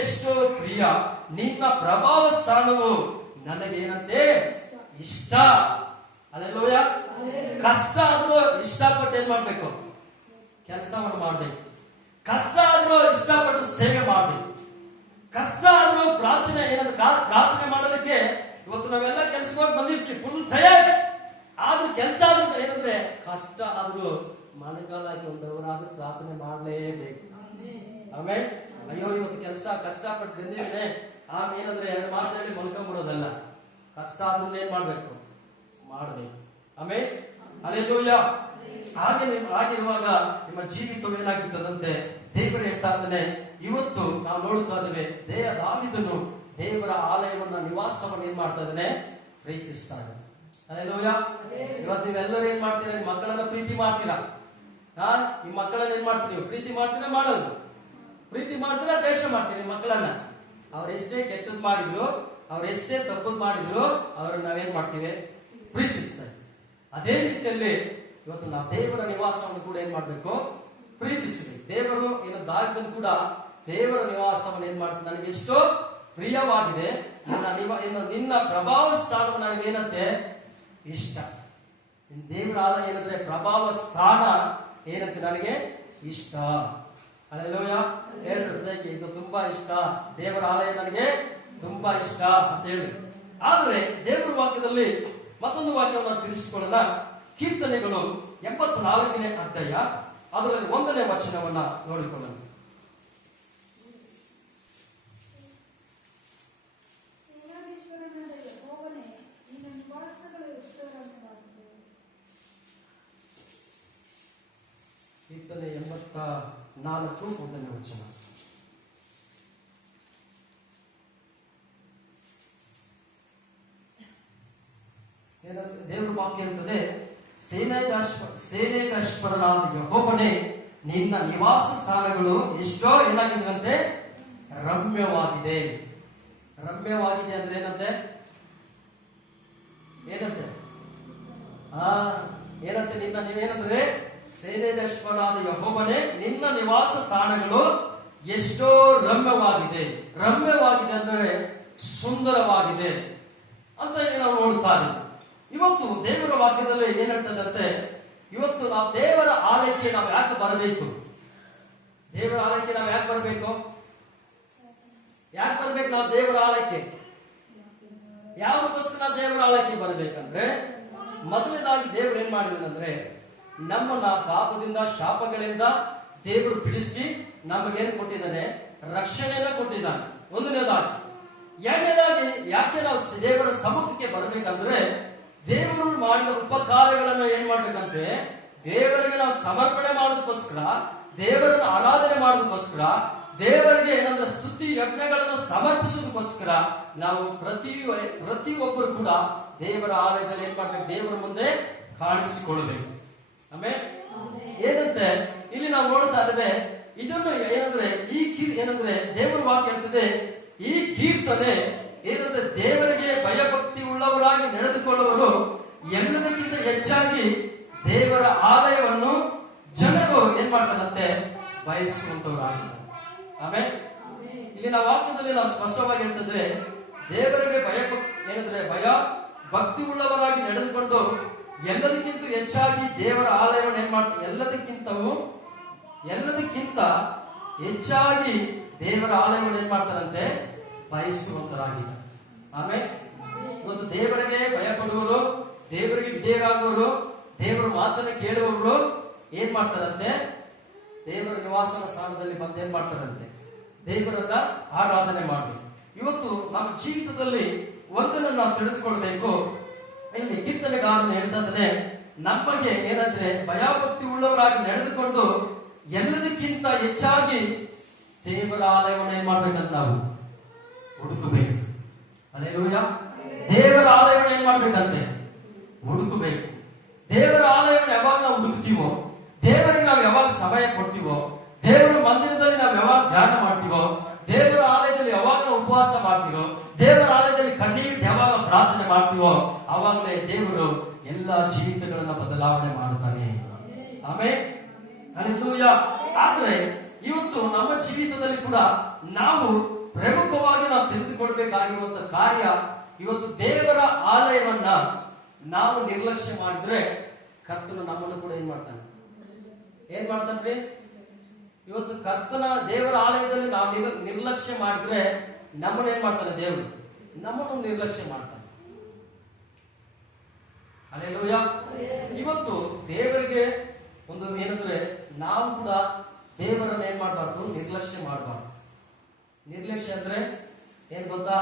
ಎಷ್ಟೋ ಪ್ರಿಯ, ನಿನ್ನ ಪ್ರಭಾವ ಸ್ಥಾನವು ನನಗೆ ಏನಂತೆ ಇಷ್ಟ. ಅಲ್ಲೆಲ್ಲೂಯ್ಯ. ಕಷ್ಟ ಆದ್ರೂ ಇಷ್ಟಪಟ್ಟು ಏನ್ ಮಾಡ್ಬೇಕು? ಕೆಲಸವನ್ನು ಮಾಡ್ಬೇಕು. ಕಷ್ಟ ಆದ್ರೂ ಇಷ್ಟಪಟ್ಟು ಸೇವೆ ಮಾಡ್ಬೇಕು. ಕಷ್ಟ ಆದ್ರೂ ಪ್ರಾರ್ಥನೆ ಪ್ರಾರ್ಥನೆ ಮಾಡೋದಕ್ಕೆ ಇವತ್ತು ನಾವೆಲ್ಲ ಕೆಲ್ಸವಾಗಿ ಬಂದಿರ್ತೀವಿ, ಫುಲ್ ತಯಾರಿ. ಆದ್ರೂ ಕೆಲಸ ಆದ್ರೂ ಏನಂದ್ರೆ ಕಷ್ಟ ಆದ್ರೂ ಮಳೆಗಾಲ ಒಂದವರಾದ್ರೂ ಪ್ರಾರ್ಥನೆ ಮಾಡ್ಲೇಬೇಕು. ಆಮೇಲೆ ಅಯ್ಯೋ ಇವತ್ತು ಕೆಲಸ ಕಷ್ಟಪಟ್ಟು ಬಂದಿದ್ದೇನೆ, ಆಮೇಲೆ ಏನಂದ್ರೆ 2 ಮಾತಲ್ಲಿ ಮಲ್ಕೊಂಡ್ಬಿಡೋದಲ್ಲ. ಕಷ್ಟ ಆದ್ರೂ ಏನ್ ಮಾಡ್ಬೇಕು? ಮಾಡ್ಬೇಕು. ಆಮೇಲೆ ಅಲ್ಲೆಲ್ಲೂಯ್ಯ. ಆಗಿರುವಾಗ ನಿಮ್ಮ ಜೀವಿತ ಏನಾಗಿರ್ತದಂತೆ ದೇವರ ಹೇಳ್ತಾ ಇದ್ದಾನೆ. ಇವತ್ತು ನಾವು ನೋಡುತ್ತಾ ಇದ್ದೇವೆ, ದಾವೀದನು ದೇವರ ಆಲಯವನ್ನ ನಿವಾಸವನ್ನು ಏನ್ ಮಾಡ್ತಾ ಇದ್ದಾನೆ? ಪ್ರೀತಿಸ್ತಾ ಇದ್ದಾನೆ. ಅಲ್ಲೆಲ್ಲೂಯ್ಯ. ಇವತ್ತು ನೀವೆಲ್ಲರೂ ಏನ್ ಮಾಡ್ತೀರಾ? ನಿಮ್ಮ ಮಕ್ಕಳನ್ನ ಪ್ರೀತಿ ಮಾಡ್ತೀರಾ? ನಿಮ್ಮ ಮಕ್ಕಳನ್ನ ಏನ್ ಮಾಡ್ತೀರಿ? ನೀವು ಪ್ರೀತಿ ಮಾಡ್ತೀರಾ? ಮಾಡೋದು ಪ್ರೀತಿ ಮಾಡ್ತೀರಾ? ದ್ವೇಷ ಮಾಡ್ತೀರಿ ಮಕ್ಕಳನ್ನ? ಅವ್ರೆಷ್ಟೇ ಕೆಟ್ಟದ್ ಮಾಡಿದ್ರು, ಅವ್ರೆಷ್ಟೇ ತಪ್ಪದ್ ಮಾಡಿದ್ರು, ಅವ್ರನ್ನ ನಾವೇನ್ ಮಾಡ್ತೀವಿ? ಪ್ರೀತಿಸ್ತಾರೆ. ಅದೇ ರೀತಿಯಲ್ಲಿ ಇವತ್ತು ನಾವು ದೇವರ ನಿವಾಸವನ್ನು ಕೂಡ ಏನ್ ಮಾಡ್ಬೇಕು? ಪ್ರೀತಿಸಬೇಕು. ದೇವರು ದಾವಿದನು ಕೂಡ ದೇವರ ನಿವಾಸವನ್ನು ಏನ್ ಮಾಡ್ತಾರೆ? ನನಗೆ ಎಷ್ಟೋ ಪ್ರಿಯವಾಗಿದೆ, ನಿನ್ನ ಪ್ರಭಾವ ಸ್ಥಾನ ನನಗೆ ಏನಂತೆ ಇಷ್ಟ. ದೇವರ ಆಲಯ ಏನಂದ್ರೆ ಪ್ರಭಾವ ಸ್ಥಾನ ಏನಂತೆ ನನಗೆ ಇಷ್ಟ. ಅಲ್ಲೆಲ್ಲೂಯ್ಯ. ಹೇಳ್ರಿ, ಇದು ತುಂಬಾ ಇಷ್ಟ, ದೇವರ ಆಲಯ ನನಗೆ ತುಂಬಾ ಇಷ್ಟ ಅಂತ ಹೇಳಿ. ಆದ್ರೆ ದೇವರ ವಾಕ್ಯದಲ್ಲಿ ಮತ್ತೊಂದು ವಾಕ್ಯವನ್ನು ತಿಳಿಸಿಕೊಳ್ಳೋಣ. ಕೀರ್ತನೆಗಳು 84ನೇ ಅಧ್ಯಾಯ, ಅದರಲ್ಲಿ 1ನೇ ವಚನವನ್ನ ನೋಡಿಕೊಳ್ಳೋಣ. 24 1ನೇ ವಚನ. ದೇವರ ವಾಕ್ಯ ಹೇಳ್ತದೆ, ಸೇನೆಗಶ್ವರನಾದ ಯೆಹೋವನೇ, ನಿನ್ನ ನಿವಾಸ ಸ್ಥಾನಗಳು ಎಷ್ಟೋ ಏನಾಗಿರುವಂತೆ ರಮ್ಯವಾಗಿದೆ. ರಮ್ಯವಾಗಿದೆ ಅಂದ್ರೆ ಏನಂತೆ? ಏನಂತೆ? ಏನಂತೆ? ನೀವೇನಂದ್ರೆ ಸೇನೆಗಶ್ವರನಾದ ಯೆಹೋವನೇ, ನಿನ್ನ ನಿವಾಸ ಸ್ಥಾನಗಳು ಎಷ್ಟೋ ರಮ್ಯವಾಗಿದೆ. ರಮ್ಯವಾಗಿದೆ ಅಂದ್ರೆ ಸುಂದರವಾಗಿದೆ ಅಂತ ನಾವು ನೋಡುತ್ತಾರೆ. ಇವತ್ತು ದೇವರ ವಾಕ್ಯದಲ್ಲಿ ಏನ್ ಹೇಳ್ತದಂತೆ, ಇವತ್ತು ನಾವು ದೇವರ ಆಲಯಕ್ಕೆ ನಾವು ಯಾಕೆ ಬರಬೇಕು? ದೇವರ ಆಲಯಕ್ಕೆ ನಾವು ಯಾಕೆ ಬರಬೇಕು? ಯಾಕೆ ಬರ್ಬೇಕು ನಾವು ದೇವರ ಆಲಯಕ್ಕೆ? ಯಾವುದಕ್ಕೋಸ್ಕರ ದೇವರ ಆಲಯಕ್ಕೆ ಬರಬೇಕಂದ್ರೆ, ಮೊದಲನೇದಾಗಿ ದೇವರು ಏನ್ ಮಾಡಿದನಂದ್ರೆ, ನಮ್ಮನ್ನ ಪಾಪದಿಂದ ಶಾಪಗಳಿಂದ ದೇವರು ಬಿಡಿಸಿ ನಮಗೇನು ಕೊಟ್ಟಿದ್ದಾನೆ? ರಕ್ಷಣೆಯನ್ನ ಕೊಟ್ಟಿದ್ದಾನೆ. ಒಂದನೇದಾಗಿ. ಎರಡನೇದಾಗಿ ಯಾಕೆ ನಾವು ದೇವರ ಸಮ್ಮುಖಕ್ಕೆ ಬರಬೇಕಂದ್ರೆ, ದೇವರು ಮಾಡಿದ ಉಪಕಾರಗಳನ್ನು ಏನ್ ಮಾಡ್ಬೇಕಂದ್ರೆ, ದೇವರಿಗೆ ನಾವು ಸಮರ್ಪಣೆ ಮಾಡೋದಕ್ಕೋಸ್ಕರ, ದೇವರನ್ನು ಆರಾಧನೆ ಮಾಡೋದಕ್ಕೋಸ್ಕರ, ದೇವರಿಗೆ ಏನಂದ್ರೆ ಸ್ತುತಿ ಯಜ್ಞಗಳನ್ನು ಸಮರ್ಪಿಸೋದಕ್ಕೋಸ್ಕರ ನಾವು ಪ್ರತಿಯೊಬ್ಬರು ಕೂಡ ದೇವರ ಆಲಯದಲ್ಲಿ ಏನ್ ಮಾಡ್ಬೇಕು? ದೇವರ ಮುಂದೆ ಕಾಣಿಸಿಕೊಳ್ಳಬೇಕು. ಆಮೇಲೆ ಏನಂತೆ ಇಲ್ಲಿ ನಾವು ನೋಡ್ತಾ ಇದ್ದೇವೆ, ಇದನ್ನು ಏನಂದ್ರೆ ಏನಂದ್ರೆ ದೇವರ ವಾಕ್ಯ ಹೇಳ್ತದೆ, ಈ ಕೀರ್ತನೆ ಏನಂದ್ರೆ ದೇವರಿಗೆ ಭಯಭಕ್ತಿ ಉಳ್ಳವರಾಗಿ ನಡೆದುಕೊಳ್ಳುವರು ಎಲ್ಲದಕ್ಕಿಂತ ಹೆಚ್ಚಾಗಿ ದೇವರ ಆಲಯವನ್ನು ಜನರು ಏನ್ ಮಾಡ್ತಾರಂತೆ? ಬಯಸುವಂತವರಾಗಿದ್ದಾರೆ. ಆಮೇಲೆ ಇಲ್ಲಿ ನಾವು ವಾಕ್ಯದಲ್ಲಿ ನಾವು ಸ್ಪಷ್ಟವಾಗಿ ಹೇಳ್ತದೆ, ದೇವರಿಗೆ ಭಯ ಭಕ್ತಿ ಉಳ್ಳವರಾಗಿ ನಡೆದುಕೊಂಡು ಎಲ್ಲದಕ್ಕಿಂತ ಹೆಚ್ಚಾಗಿ ದೇವರ ಆಲಯವನ್ನು ಏನ್ ಮಾಡ್ತಾರೆ? ಎಲ್ಲದಕ್ಕಿಂತ ಹೆಚ್ಚಾಗಿ ದೇವರ ಆಲಯವನ್ನು ಏನ್ ಮಾಡ್ತಾರಂತೆ? ಬಯಸುವಂತರಾಗಿದ್ದಾರೆ. ಆಮೇಲೆ ಇವತ್ತು ದೇವರಿಗೆ ಭಯಪಡುವರು, ದೇವರಿಗೆ ವಿಧೇಯರಾಗುವರು, ದೇವರ ಮಾತನ್ನು ಕೇಳುವವರು ಏನ್ ಮಾಡ್ತಾರಂತೆ? ದೇವರ ನಿವಾಸನ ಸ್ಥಾನದಲ್ಲಿ ಬಂದು ಏನ್ ಮಾಡ್ತಾರಂತೆ? ದೇವರನ್ನ ಆರಾಧನೆ ಮಾಡಬೇಕು. ಇವತ್ತು ನಮ್ಮ ಜೀವಿತದಲ್ಲಿ ಒಂದನ್ನು ನಾವು ತಿಳಿದುಕೊಳ್ಬೇಕು. ಇಲ್ಲಿ ಕೀರ್ತನೆಗಾರನು ಹೇಳ್ತಾನೆ, ನಮಗೆ ಏನಂದ್ರೆ ಭಯಭಕ್ತಿ ಉಳ್ಳವರಾಗಿ ನಡೆದುಕೊಂಡು ಎಲ್ಲದಕ್ಕಿಂತ ಹೆಚ್ಚಾಗಿ ದೇವರ ಆಲಯವನ್ನು ಏನ್ ಮಾಡ್ಬೇಕಂತ ನಾವು ಹುಡುಕಬೇಕು. ಹಲ್ಲೆಲೂಯಾ. ದೇವರ ಆಲಯವನ್ನು ಏನ್ ಮಾಡ್ಬೇಕಂತೆ? ಹುಡುಕಬೇಕು. ದೇವರ ಆಲಯವನ್ನು ಯಾವಾಗ ನಾವು ಹುಡುಕ್ತೀವೋ, ದೇವರಿಗೆ ನಾವು ಯಾವಾಗ ಸಮಯ ಕೊಡ್ತೀವೋ, ದೇವರ ಮಂದಿರದಲ್ಲಿ ನಾವು ಯಾವಾಗ ಧ್ಯಾನ ಮಾಡ್ತೀವೋ, ದೇವರ ಆಲಯದಲ್ಲಿ ಯಾವಾಗ ನಾವು ಉಪವಾಸ ಮಾಡ್ತೀವೋ, ದೇವರ ಆಲಯದಲ್ಲಿ ಕಣ್ಣೀರು ಯಾವಾಗ ಪ್ರಾರ್ಥನೆ ಮಾಡ್ತೀವೋ, ಆವಾಗಲೇ ದೇವರು ಎಲ್ಲ ಜೀವಿತಗಳನ್ನ ಬದಲಾವಣೆ ಮಾಡುತ್ತಾನೆ. ಆಮೇಲೆ ಹಲ್ಲೆಲೂಯಾ. ಆದ್ರೆ ಇವತ್ತು ನಮ್ಮ ಜೀವಿತದಲ್ಲಿ ಕೂಡ ನಾವು ಪ್ರಮುಖವಾಗಿ ನಾವು ತಿಳಿದುಕೊಳ್ಬೇಕಾಗಿರುವಂತ ಕಾರ್ಯ, ಇವತ್ತು ದೇವರ ಆಲಯವನ್ನ ನಾವು ನಿರ್ಲಕ್ಷ್ಯ ಮಾಡಿದ್ರೆ ಕರ್ತನು ನಮ್ಮನ್ನು ಕೂಡ ಏನ್ ಮಾಡ್ತಾನೆ? ಇವತ್ತು ಕರ್ತನ ದೇವರ ಆಲಯದಲ್ಲಿ ನಾವು ನಿರ್ಲಕ್ಷ್ಯ ಮಾಡಿದ್ರೆ ನಮ್ಮನ್ನು ಏನ್ ಮಾಡ್ತಾನೆ? ದೇವರು ನಮ್ಮನ್ನು ನಿರ್ಲಕ್ಷ್ಯ ಮಾಡ್ತಾನೆ. ಹಲ್ಲೆಲೂಯಾ. ಇವತ್ತು ದೇವರಿಗೆ ಒಂದು ಏನಂದ್ರೆ, ನಾವು ಕೂಡ ದೇವರನ್ನ ಏನ್ ಮಾಡಬಾರ್ದು? ನಿರ್ಲಕ್ಷ್ಯ ಮಾಡಬಾರ್ದು. ನಿರ್ಲಕ್ಷ್ಯ ಅಂದ್ರೆ ಏನ್ ಗೊತ್ತಾ?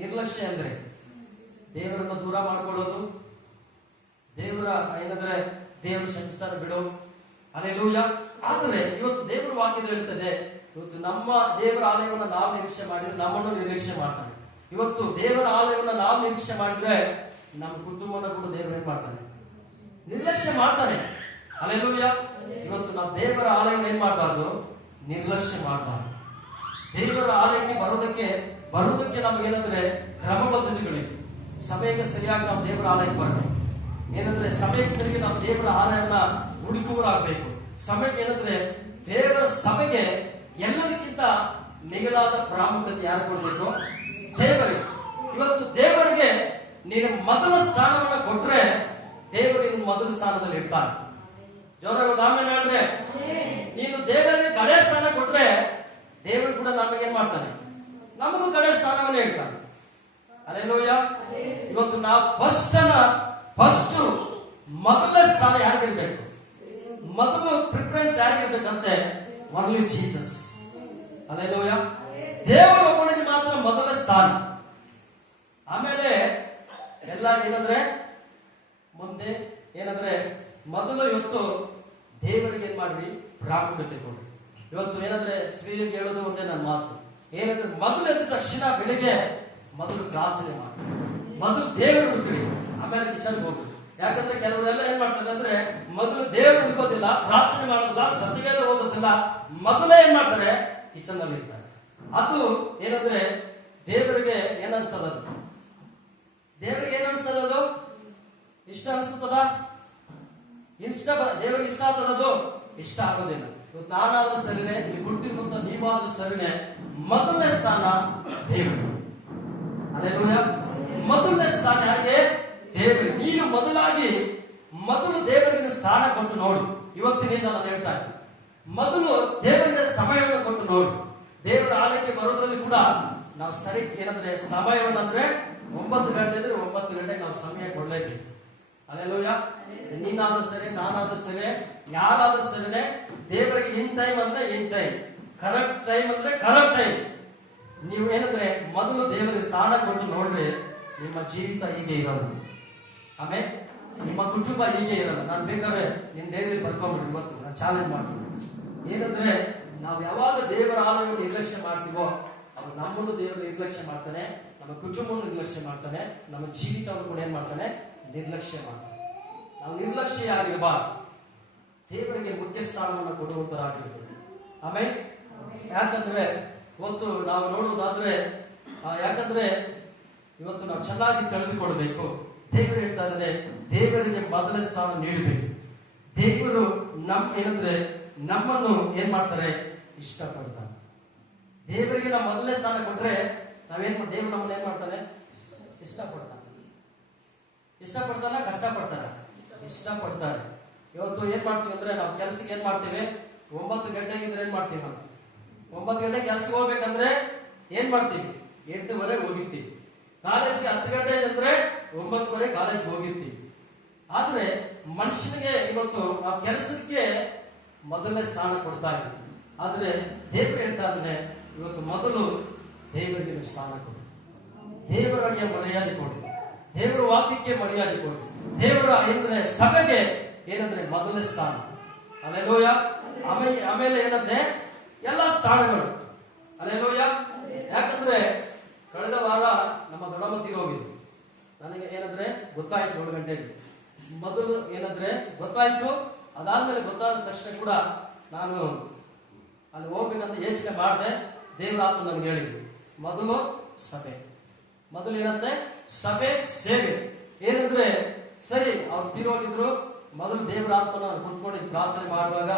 ನಿರ್ಲಕ್ಷ್ಯ ಅಂದ್ರೆ ದೇವರನ್ನ ದೂರ ಮಾಡ್ಕೊಳ್ಳೋದು, ದೇವರ ಏನಂದ್ರೆ ದೇವರು ಶಂಕಿಸ್ತಾನ ಬಿಡು. ಹಲ್ಲೆಲೂಯಾ. ಆದರೆ ಇವತ್ತು ದೇವರ ವಾಕ್ಯದಲ್ಲಿ ಹೇಳ್ತದೆ, ಇವತ್ತು ನಮ್ಮ ದೇವರ ಆಲಯವನ್ನು ನಾವು ನಿರೀಕ್ಷೆ ಮಾಡಿದ್ರೆ ನಮ್ಮನ್ನು ನಿರೀಕ್ಷೆ ಮಾಡ್ತಾನೆ. ಇವತ್ತು ದೇವರ ಆಲಯವನ್ನು ನಾವು ನಿರೀಕ್ಷೆ ಮಾಡಿದ್ರೆ ನಮ್ಮ ಕುಟುಂಬನ ಕೂಡ ದೇವರು ಏನ್ ಮಾಡ್ತಾನೆ? ನಿರ್ಲಕ್ಷ್ಯ ಮಾಡ್ತಾನೆ. ಹಲ್ಲೆಲೂಯಾ. ಇವತ್ತು ನಾವು ದೇವರ ಆಲಯವನ್ನು ಏನ್ ಮಾಡಬಾರ್ದು? ನಿರ್ಲಕ್ಷ್ಯ ಮಾಡಬಾರ್ದು. ದೇವರ ಆಲಯಕ್ಕೆ ಬರೋದಕ್ಕೆ ನಮಗೇನಂದ್ರೆ ಕ್ರಮಬದ್ಧತೆಗಳಿವೆ. ಸಮಯಕ್ಕೆ ಸರಿಯಾಗಿ ನಾವು ದೇವರ ಆಲಯಕ್ಕೆ ಬರಬೇಕು. ಏನಂದ್ರೆ ಸಮಯಕ್ಕೆ ಸರಿಯಾಗಿ ನಾವು ದೇವರ ಆಲಯನ ಹುಡುಕುವರಾಗಬೇಕು. ಸಮಯಕ್ಕೆ ಏನಂದ್ರೆ ದೇವರ ಸಭೆಗೆ ಎಲ್ಲದಕ್ಕಿಂತ ಮಿಗಿಲಾದ ಪ್ರಾಮುಖ್ಯತೆ ಯಾರು ಕೊಡಬೇಕು? ದೇವರಿಗೆ. ಇವತ್ತು ದೇವರಿಗೆ ನೀನು ಮೊದಲ ಸ್ಥಾನವನ್ನ ಕೊಟ್ರೆ ದೇವರು ನಿನ್ನ ಮೊದಲ ಸ್ಥಾನದಲ್ಲಿ ಇರ್ತಾನೆ. ಜೋರಾಗಿ ಆಮೇಲೆ ಹೇಳಿದ್ರೆ, ನೀನು ದೇವರಿಗೆ ಕಡೆ ಸ್ಥಾನ ಕೊಟ್ರೆ ದೇವರು ಕೂಡ ನಮಗೇನ್ ಮಾಡ್ತಾನೆ? ನಮಗೂ ಕಡೆ ಸ್ಥಾನವನ್ನೇ ಇರ್ತಾನೆ. ಹಲ್ಲೆಲೂಯಾ. ಇವತ್ತು ನಾವು ಫಸ್ಟ್ ಮೊದಲ ಸ್ಥಾನ ಯಾರಿಗಿರ್ಬೇಕು? ಮೊದಲು ಪ್ರಿಫರೆನ್ಸ್ ಯಾರಿಗಿರ್ಬೇಕಂತೆ? Only Jesus. ಹಲ್ಲೆಲೂಯಾ. ದೇವರ ಒಬ್ಬನಿಗೆ ಮಾತ್ರ ಮೊದಲ ಸ್ಥಾನ. ಆಮೇಲೆ ಎಲ್ಲ ಏನಂದ್ರೆ ಮುಂದೆ ಏನಂದ್ರೆ ಮೊದಲು ಇವತ್ತು ದೇವರಿಗೆ ಏನ್ ಮಾಡ್ರಿ, ಪ್ರಾಮುಖ್ಯತೆ ಕೊಡ್ರಿ. ಇವತ್ತು ಏನಂದ್ರೆ ಸ್ತ್ರೀಯರಿಗೆ ಹೇಳೋದು ಒಂದೇ ನನ್ನ ಮಾತು, ಏನಂದ್ರೆ ಮೊದಲು ಎದ್ದ ತಕ್ಷಣ ಬೆಳಿಗ್ಗೆ ಮೊದಲು ಪ್ರಾರ್ಥನೆ ಮಾಡಿ, ಮೊದಲು ದೇವರು ಹುಡುಕ್ರಿ, ಆಮೇಲೆ ಕಿಚನ್ಗೆ ಹೋಗ್ರಿ. ಯಾಕಂದ್ರೆ ಕೆಲವರೆಲ್ಲ ಏನ್ ಮಾಡ್ತಾರೆ ಅಂದ್ರೆ ಮೊದಲು ದೇವರು ಹುಡುಕೋದಿಲ್ಲ, ಪ್ರಾರ್ಥನೆ ಮಾಡೋದಿಲ್ಲ, ಸತ್ಯವೇದ ಓದೋದಿಲ್ಲ, ಮೊದಲೇ ಏನ್ ಮಾಡ್ತಾರೆ, ಕಿಚನ್ ನಲ್ಲಿ ಇರ್ತಾರೆ. ಅದು ಏನಂದ್ರೆ ದೇವರಿಗೆ ಏನನ್ಸ್ತದ, ದೇವರಿಗೆ ಏನನ್ಸ್ತದ, ಇಷ್ಟ ಅನ್ಸ್ತದ, ದೇವರಿಗೆ ಇಷ್ಟ ಆಗ್ತದದು, ಇಷ್ಟ ಆಗೋದಿಲ್ಲ. ಇವತ್ತು ನಾನಾದ್ರೂ ಸರಿನೇ, ಇಲ್ಲಿ ಕುಳಿತಿರುವಂತ ನೀವಾದ್ರೂ ಸರಿನೇ, ಮೊದಲನೇ ಸ್ಥಾನ ದೇವರು. ಅಲ್ಲೇಲೂಯಾ. ಮೊದಲನೇ ಸ್ಥಾನ ಯಾರಿಗೆ, ದೇವರಿಗೆ. ನೀನು ಮೊದಲು ದೇವರಿಗೆ ಸ್ಥಾನ ಕೊಟ್ಟು ನೋಡು. ಇವತ್ತಿನಿಂದ ನಾನು ಹೇಳ್ತಾ ಇದ್ದೀನಿ, ಮೊದಲು ದೇವರಿಗೆ ಸಮಯವನ್ನು ಕೊಟ್ಟು ನೋಡು. ದೇವರ ಆಲಯಕ್ಕೆ ಬರೋದ್ರಲ್ಲಿ ಕೂಡ ನಾವು ಸರಿ ಏನಂದ್ರೆ ಸಮಯವನ್ನು ಅಂದ್ರೆ 9 ಗಂಟೆ ಅಂದ್ರೆ 9 ಗಂಟೆಗೆ ನಾವು ಸಮಯ ಕೊಡ್ಲೇಬೇಕು. ಅಲ್ಲೇಲೂಯಾ. ನೀನಾದ್ರೂ ಸರಿ, ನಾನಾದ್ರೂ ಸರಿ, ಯಾರಾದ್ರೂ ಸರಿನೇ, ದೇವರಿಗೆ ಇನ್ ಟೈಮ್ ಅಂದ್ರೆ ಇನ್ ಟೈಮ್, ಕರೆಕ್ಟ್ ಟೈಮ್ ಅಂದ್ರೆ ಕರೆಕ್ಟ್ ಟೈಮ್. ನೀವು ಏನಂದ್ರೆ ಮೊದಲು ದೇವರಿಗೆ ಸ್ಥಾನ ಕೊಟ್ಟು ನೋಡ್ರಿ, ನಿಮ್ಮ ಜೀವಿತ ಹೀಗೆ ಇರೋದು. ಆಮೇಲೆ ನಿಮ್ಮ ಕುಟುಂಬ ಹೀಗೆ ಇರಲ್ಲ. ನಾನು ಬೇಕಾದ್ರೆ ನಿಮ್ ಡೈರಿಯಲ್ಲಿ ಬರ್ಕೊಂಡ್ಬಿಡ್ರಿ, ಇವತ್ತು ನಾನು ಚಾಲೆಂಜ್ ಮಾಡ್ತೀನಿ. ಏನಂದ್ರೆ ನಾವು ಯಾವಾಗ ದೇವರ ಆಲಯವನ್ನು ನಿರ್ಲಕ್ಷ್ಯ ಮಾಡ್ತೀವೋ, ಅವ್ರು ನಮ್ಮನ್ನು ದೇವರು ನಿರ್ಲಕ್ಷ್ಯ ಮಾಡ್ತಾನೆ, ನಮ್ಮ ಕುಟುಂಬವನ್ನು ನಿರ್ಲಕ್ಷ್ಯ ಮಾಡ್ತಾನೆ, ನಮ್ಮ ಜೀವಿತವನ್ನು ಕೂಡ ಏನ್ ಮಾಡ್ತಾನೆ, ನಿರ್ಲಕ್ಷ್ಯ ಮಾಡ್ತಾನೆ. ನಾವು ನಿರ್ಲಕ್ಷ್ಯ ಆಗಿರಬಾರ್ದು, ದೇವರಿಗೆ ಮುಖ್ಯ ಸ್ಥಾನವನ್ನು ಕೊಡುವಂತರಾಗಿರ್ಬೇಕು. ಆಮೇಲೆ ಯಾಕಂದ್ರೆ ಇವತ್ತು ನಾವು ನೋಡುವುದಾದ್ರೆ, ಯಾಕಂದ್ರೆ ಇವತ್ತು ನಾವು ಚೆನ್ನಾಗಿ ತಿಳಿದುಕೊಳ್ಬೇಕು. ದೇವರು ಹೇಳ್ತಾ ಇದ್ದಾನೆ, ದೇವರಿಗೆ ಮೊದಲ ಸ್ಥಾನ ನೀಡಬೇಕು. ದೇವರು ಏನಂದ್ರೆ ನಮ್ಮನ್ನು ಏನ್ ಮಾಡ್ತಾರೆ, ಇಷ್ಟಪಡ್ತಾನೆ. ದೇವರಿಗೆ ನಾವು ಮೊದಲನೇ ಸ್ಥಾನ ಕೊಟ್ರೆ ದೇವರು ನಮ್ಮನ್ನ ಏನ್ ಮಾಡ್ತಾನೆ, ಇಷ್ಟಪಡ್ತಾನೆ. ಇಷ್ಟಪಡ್ತಾನ, ಕಷ್ಟಪಡ್ತಾನ, ಇಷ್ಟಪಡ್ತಾರೆ. ಇವತ್ತು ಏನ್ ಮಾಡ್ತೀವಿ ಅಂದ್ರೆ, ನಾವು ಕೆಲ್ಸಕ್ಕೆ ಏನ್ ಮಾಡ್ತೀವಿ, 9 ಗಂಟೆಗಿದ್ರೆ ಏನ್ ಮಾಡ್ತೀವಿ, ನಾವು 9 ಗಂಟೆ ಕೆಲ್ಸಕ್ಕೆ ಹೋಗ್ಬೇಕಂದ್ರೆ ಏನ್ ಮಾಡ್ತೀವಿ, 8:30 ಹೋಗಿರ್ತೀವಿ. ಕಾಲೇಜ್ಗೆ 10 ಗಂಟೆ ಅಂದ್ರೆ 9:30 ಕಾಲೇಜ್ಗೆ ಹೋಗಿರ್ತೀವಿ. ಆದ್ರೆ ಮನುಷ್ಯನಿಗೆ ಇವತ್ತು ನಾವು ಕೆಲಸಕ್ಕೆ ಮೊದಲನೇ ಸ್ಥಾನ ಕೊಡ್ತಾ ಇದ್ದೀವಿ. ಆದ್ರೆ ದೇವರು ಹೇಳ್ತಾ ಇದ್ದಾನೆ, ಇವತ್ತು ಮೊದಲು ದೇವರಿಗೆ ಸ್ಥಾನ ಕೊಡಿ, ದೇವರಿಗೆ ಮರ್ಯಾದೆ ಕೊಡಿ, ದೇವರ ವಾಕ್ಯಕ್ಕೆ ಮರ್ಯಾದೆ ಕೊಡಿ, ದೇವರ ಏನಂದ್ರೆ ಸಭೆಗೆ ಏನಂದ್ರೆ ಮೊದಲನೇ ಸ್ಥಾನ. ಅಲ್ಲೇಲೂಯಾ. ಆಮೇಲೆ ಏನಂದ್ರೆ ಎಲ್ಲ ಸ್ಥಾನಗಳು. ಅಲ್ಲೇಲೂಯಾ. ಯಾಕಂದ್ರೆ ಕಳೆದ ವಾರ ನಮ್ಮ ದೊಡ್ಡಮ್ಮತ್ತಿಗೆ ಹೋಗಿದ್ವಿ. ನನಗೆ ಏನಂದ್ರೆ ಗೊತ್ತಾಯ್ತು 7 ಗಂಟೆಗೆ ಮೊದಲು ಏನಂದ್ರೆ ಗೊತ್ತಾಯ್ತು. ಅದಾದ್ಮೇಲೆ ಗೊತ್ತಾದ ತಕ್ಷಣ ಕೂಡ ನಾನು ಅಲ್ಲಿ ಹೋಗ್ಬೇಕಂತ ಯೋಚನೆ ಮಾಡಿದೆ. ದೇವರ ಆತ್ಮ ನನಗೆ ಹೇಳಿದ್ರು, ಮೊದಲು ಸಭೆ, ಮೊದಲು ಏನಂದ್ರೆ ಸಭೆ, ಸೇವೆ. ಏನಂದ್ರೆ ಸರಿ, ಅವ್ರು ತೀರೋಗಿದ್ರು, ಮೊದಲು ದೇವರ ಆತ್ಮ ನಾನು ಕುತ್ಕೊಂಡಿದ್ದು ಪ್ರಾರ್ಥನೆ ಮಾಡುವಾಗ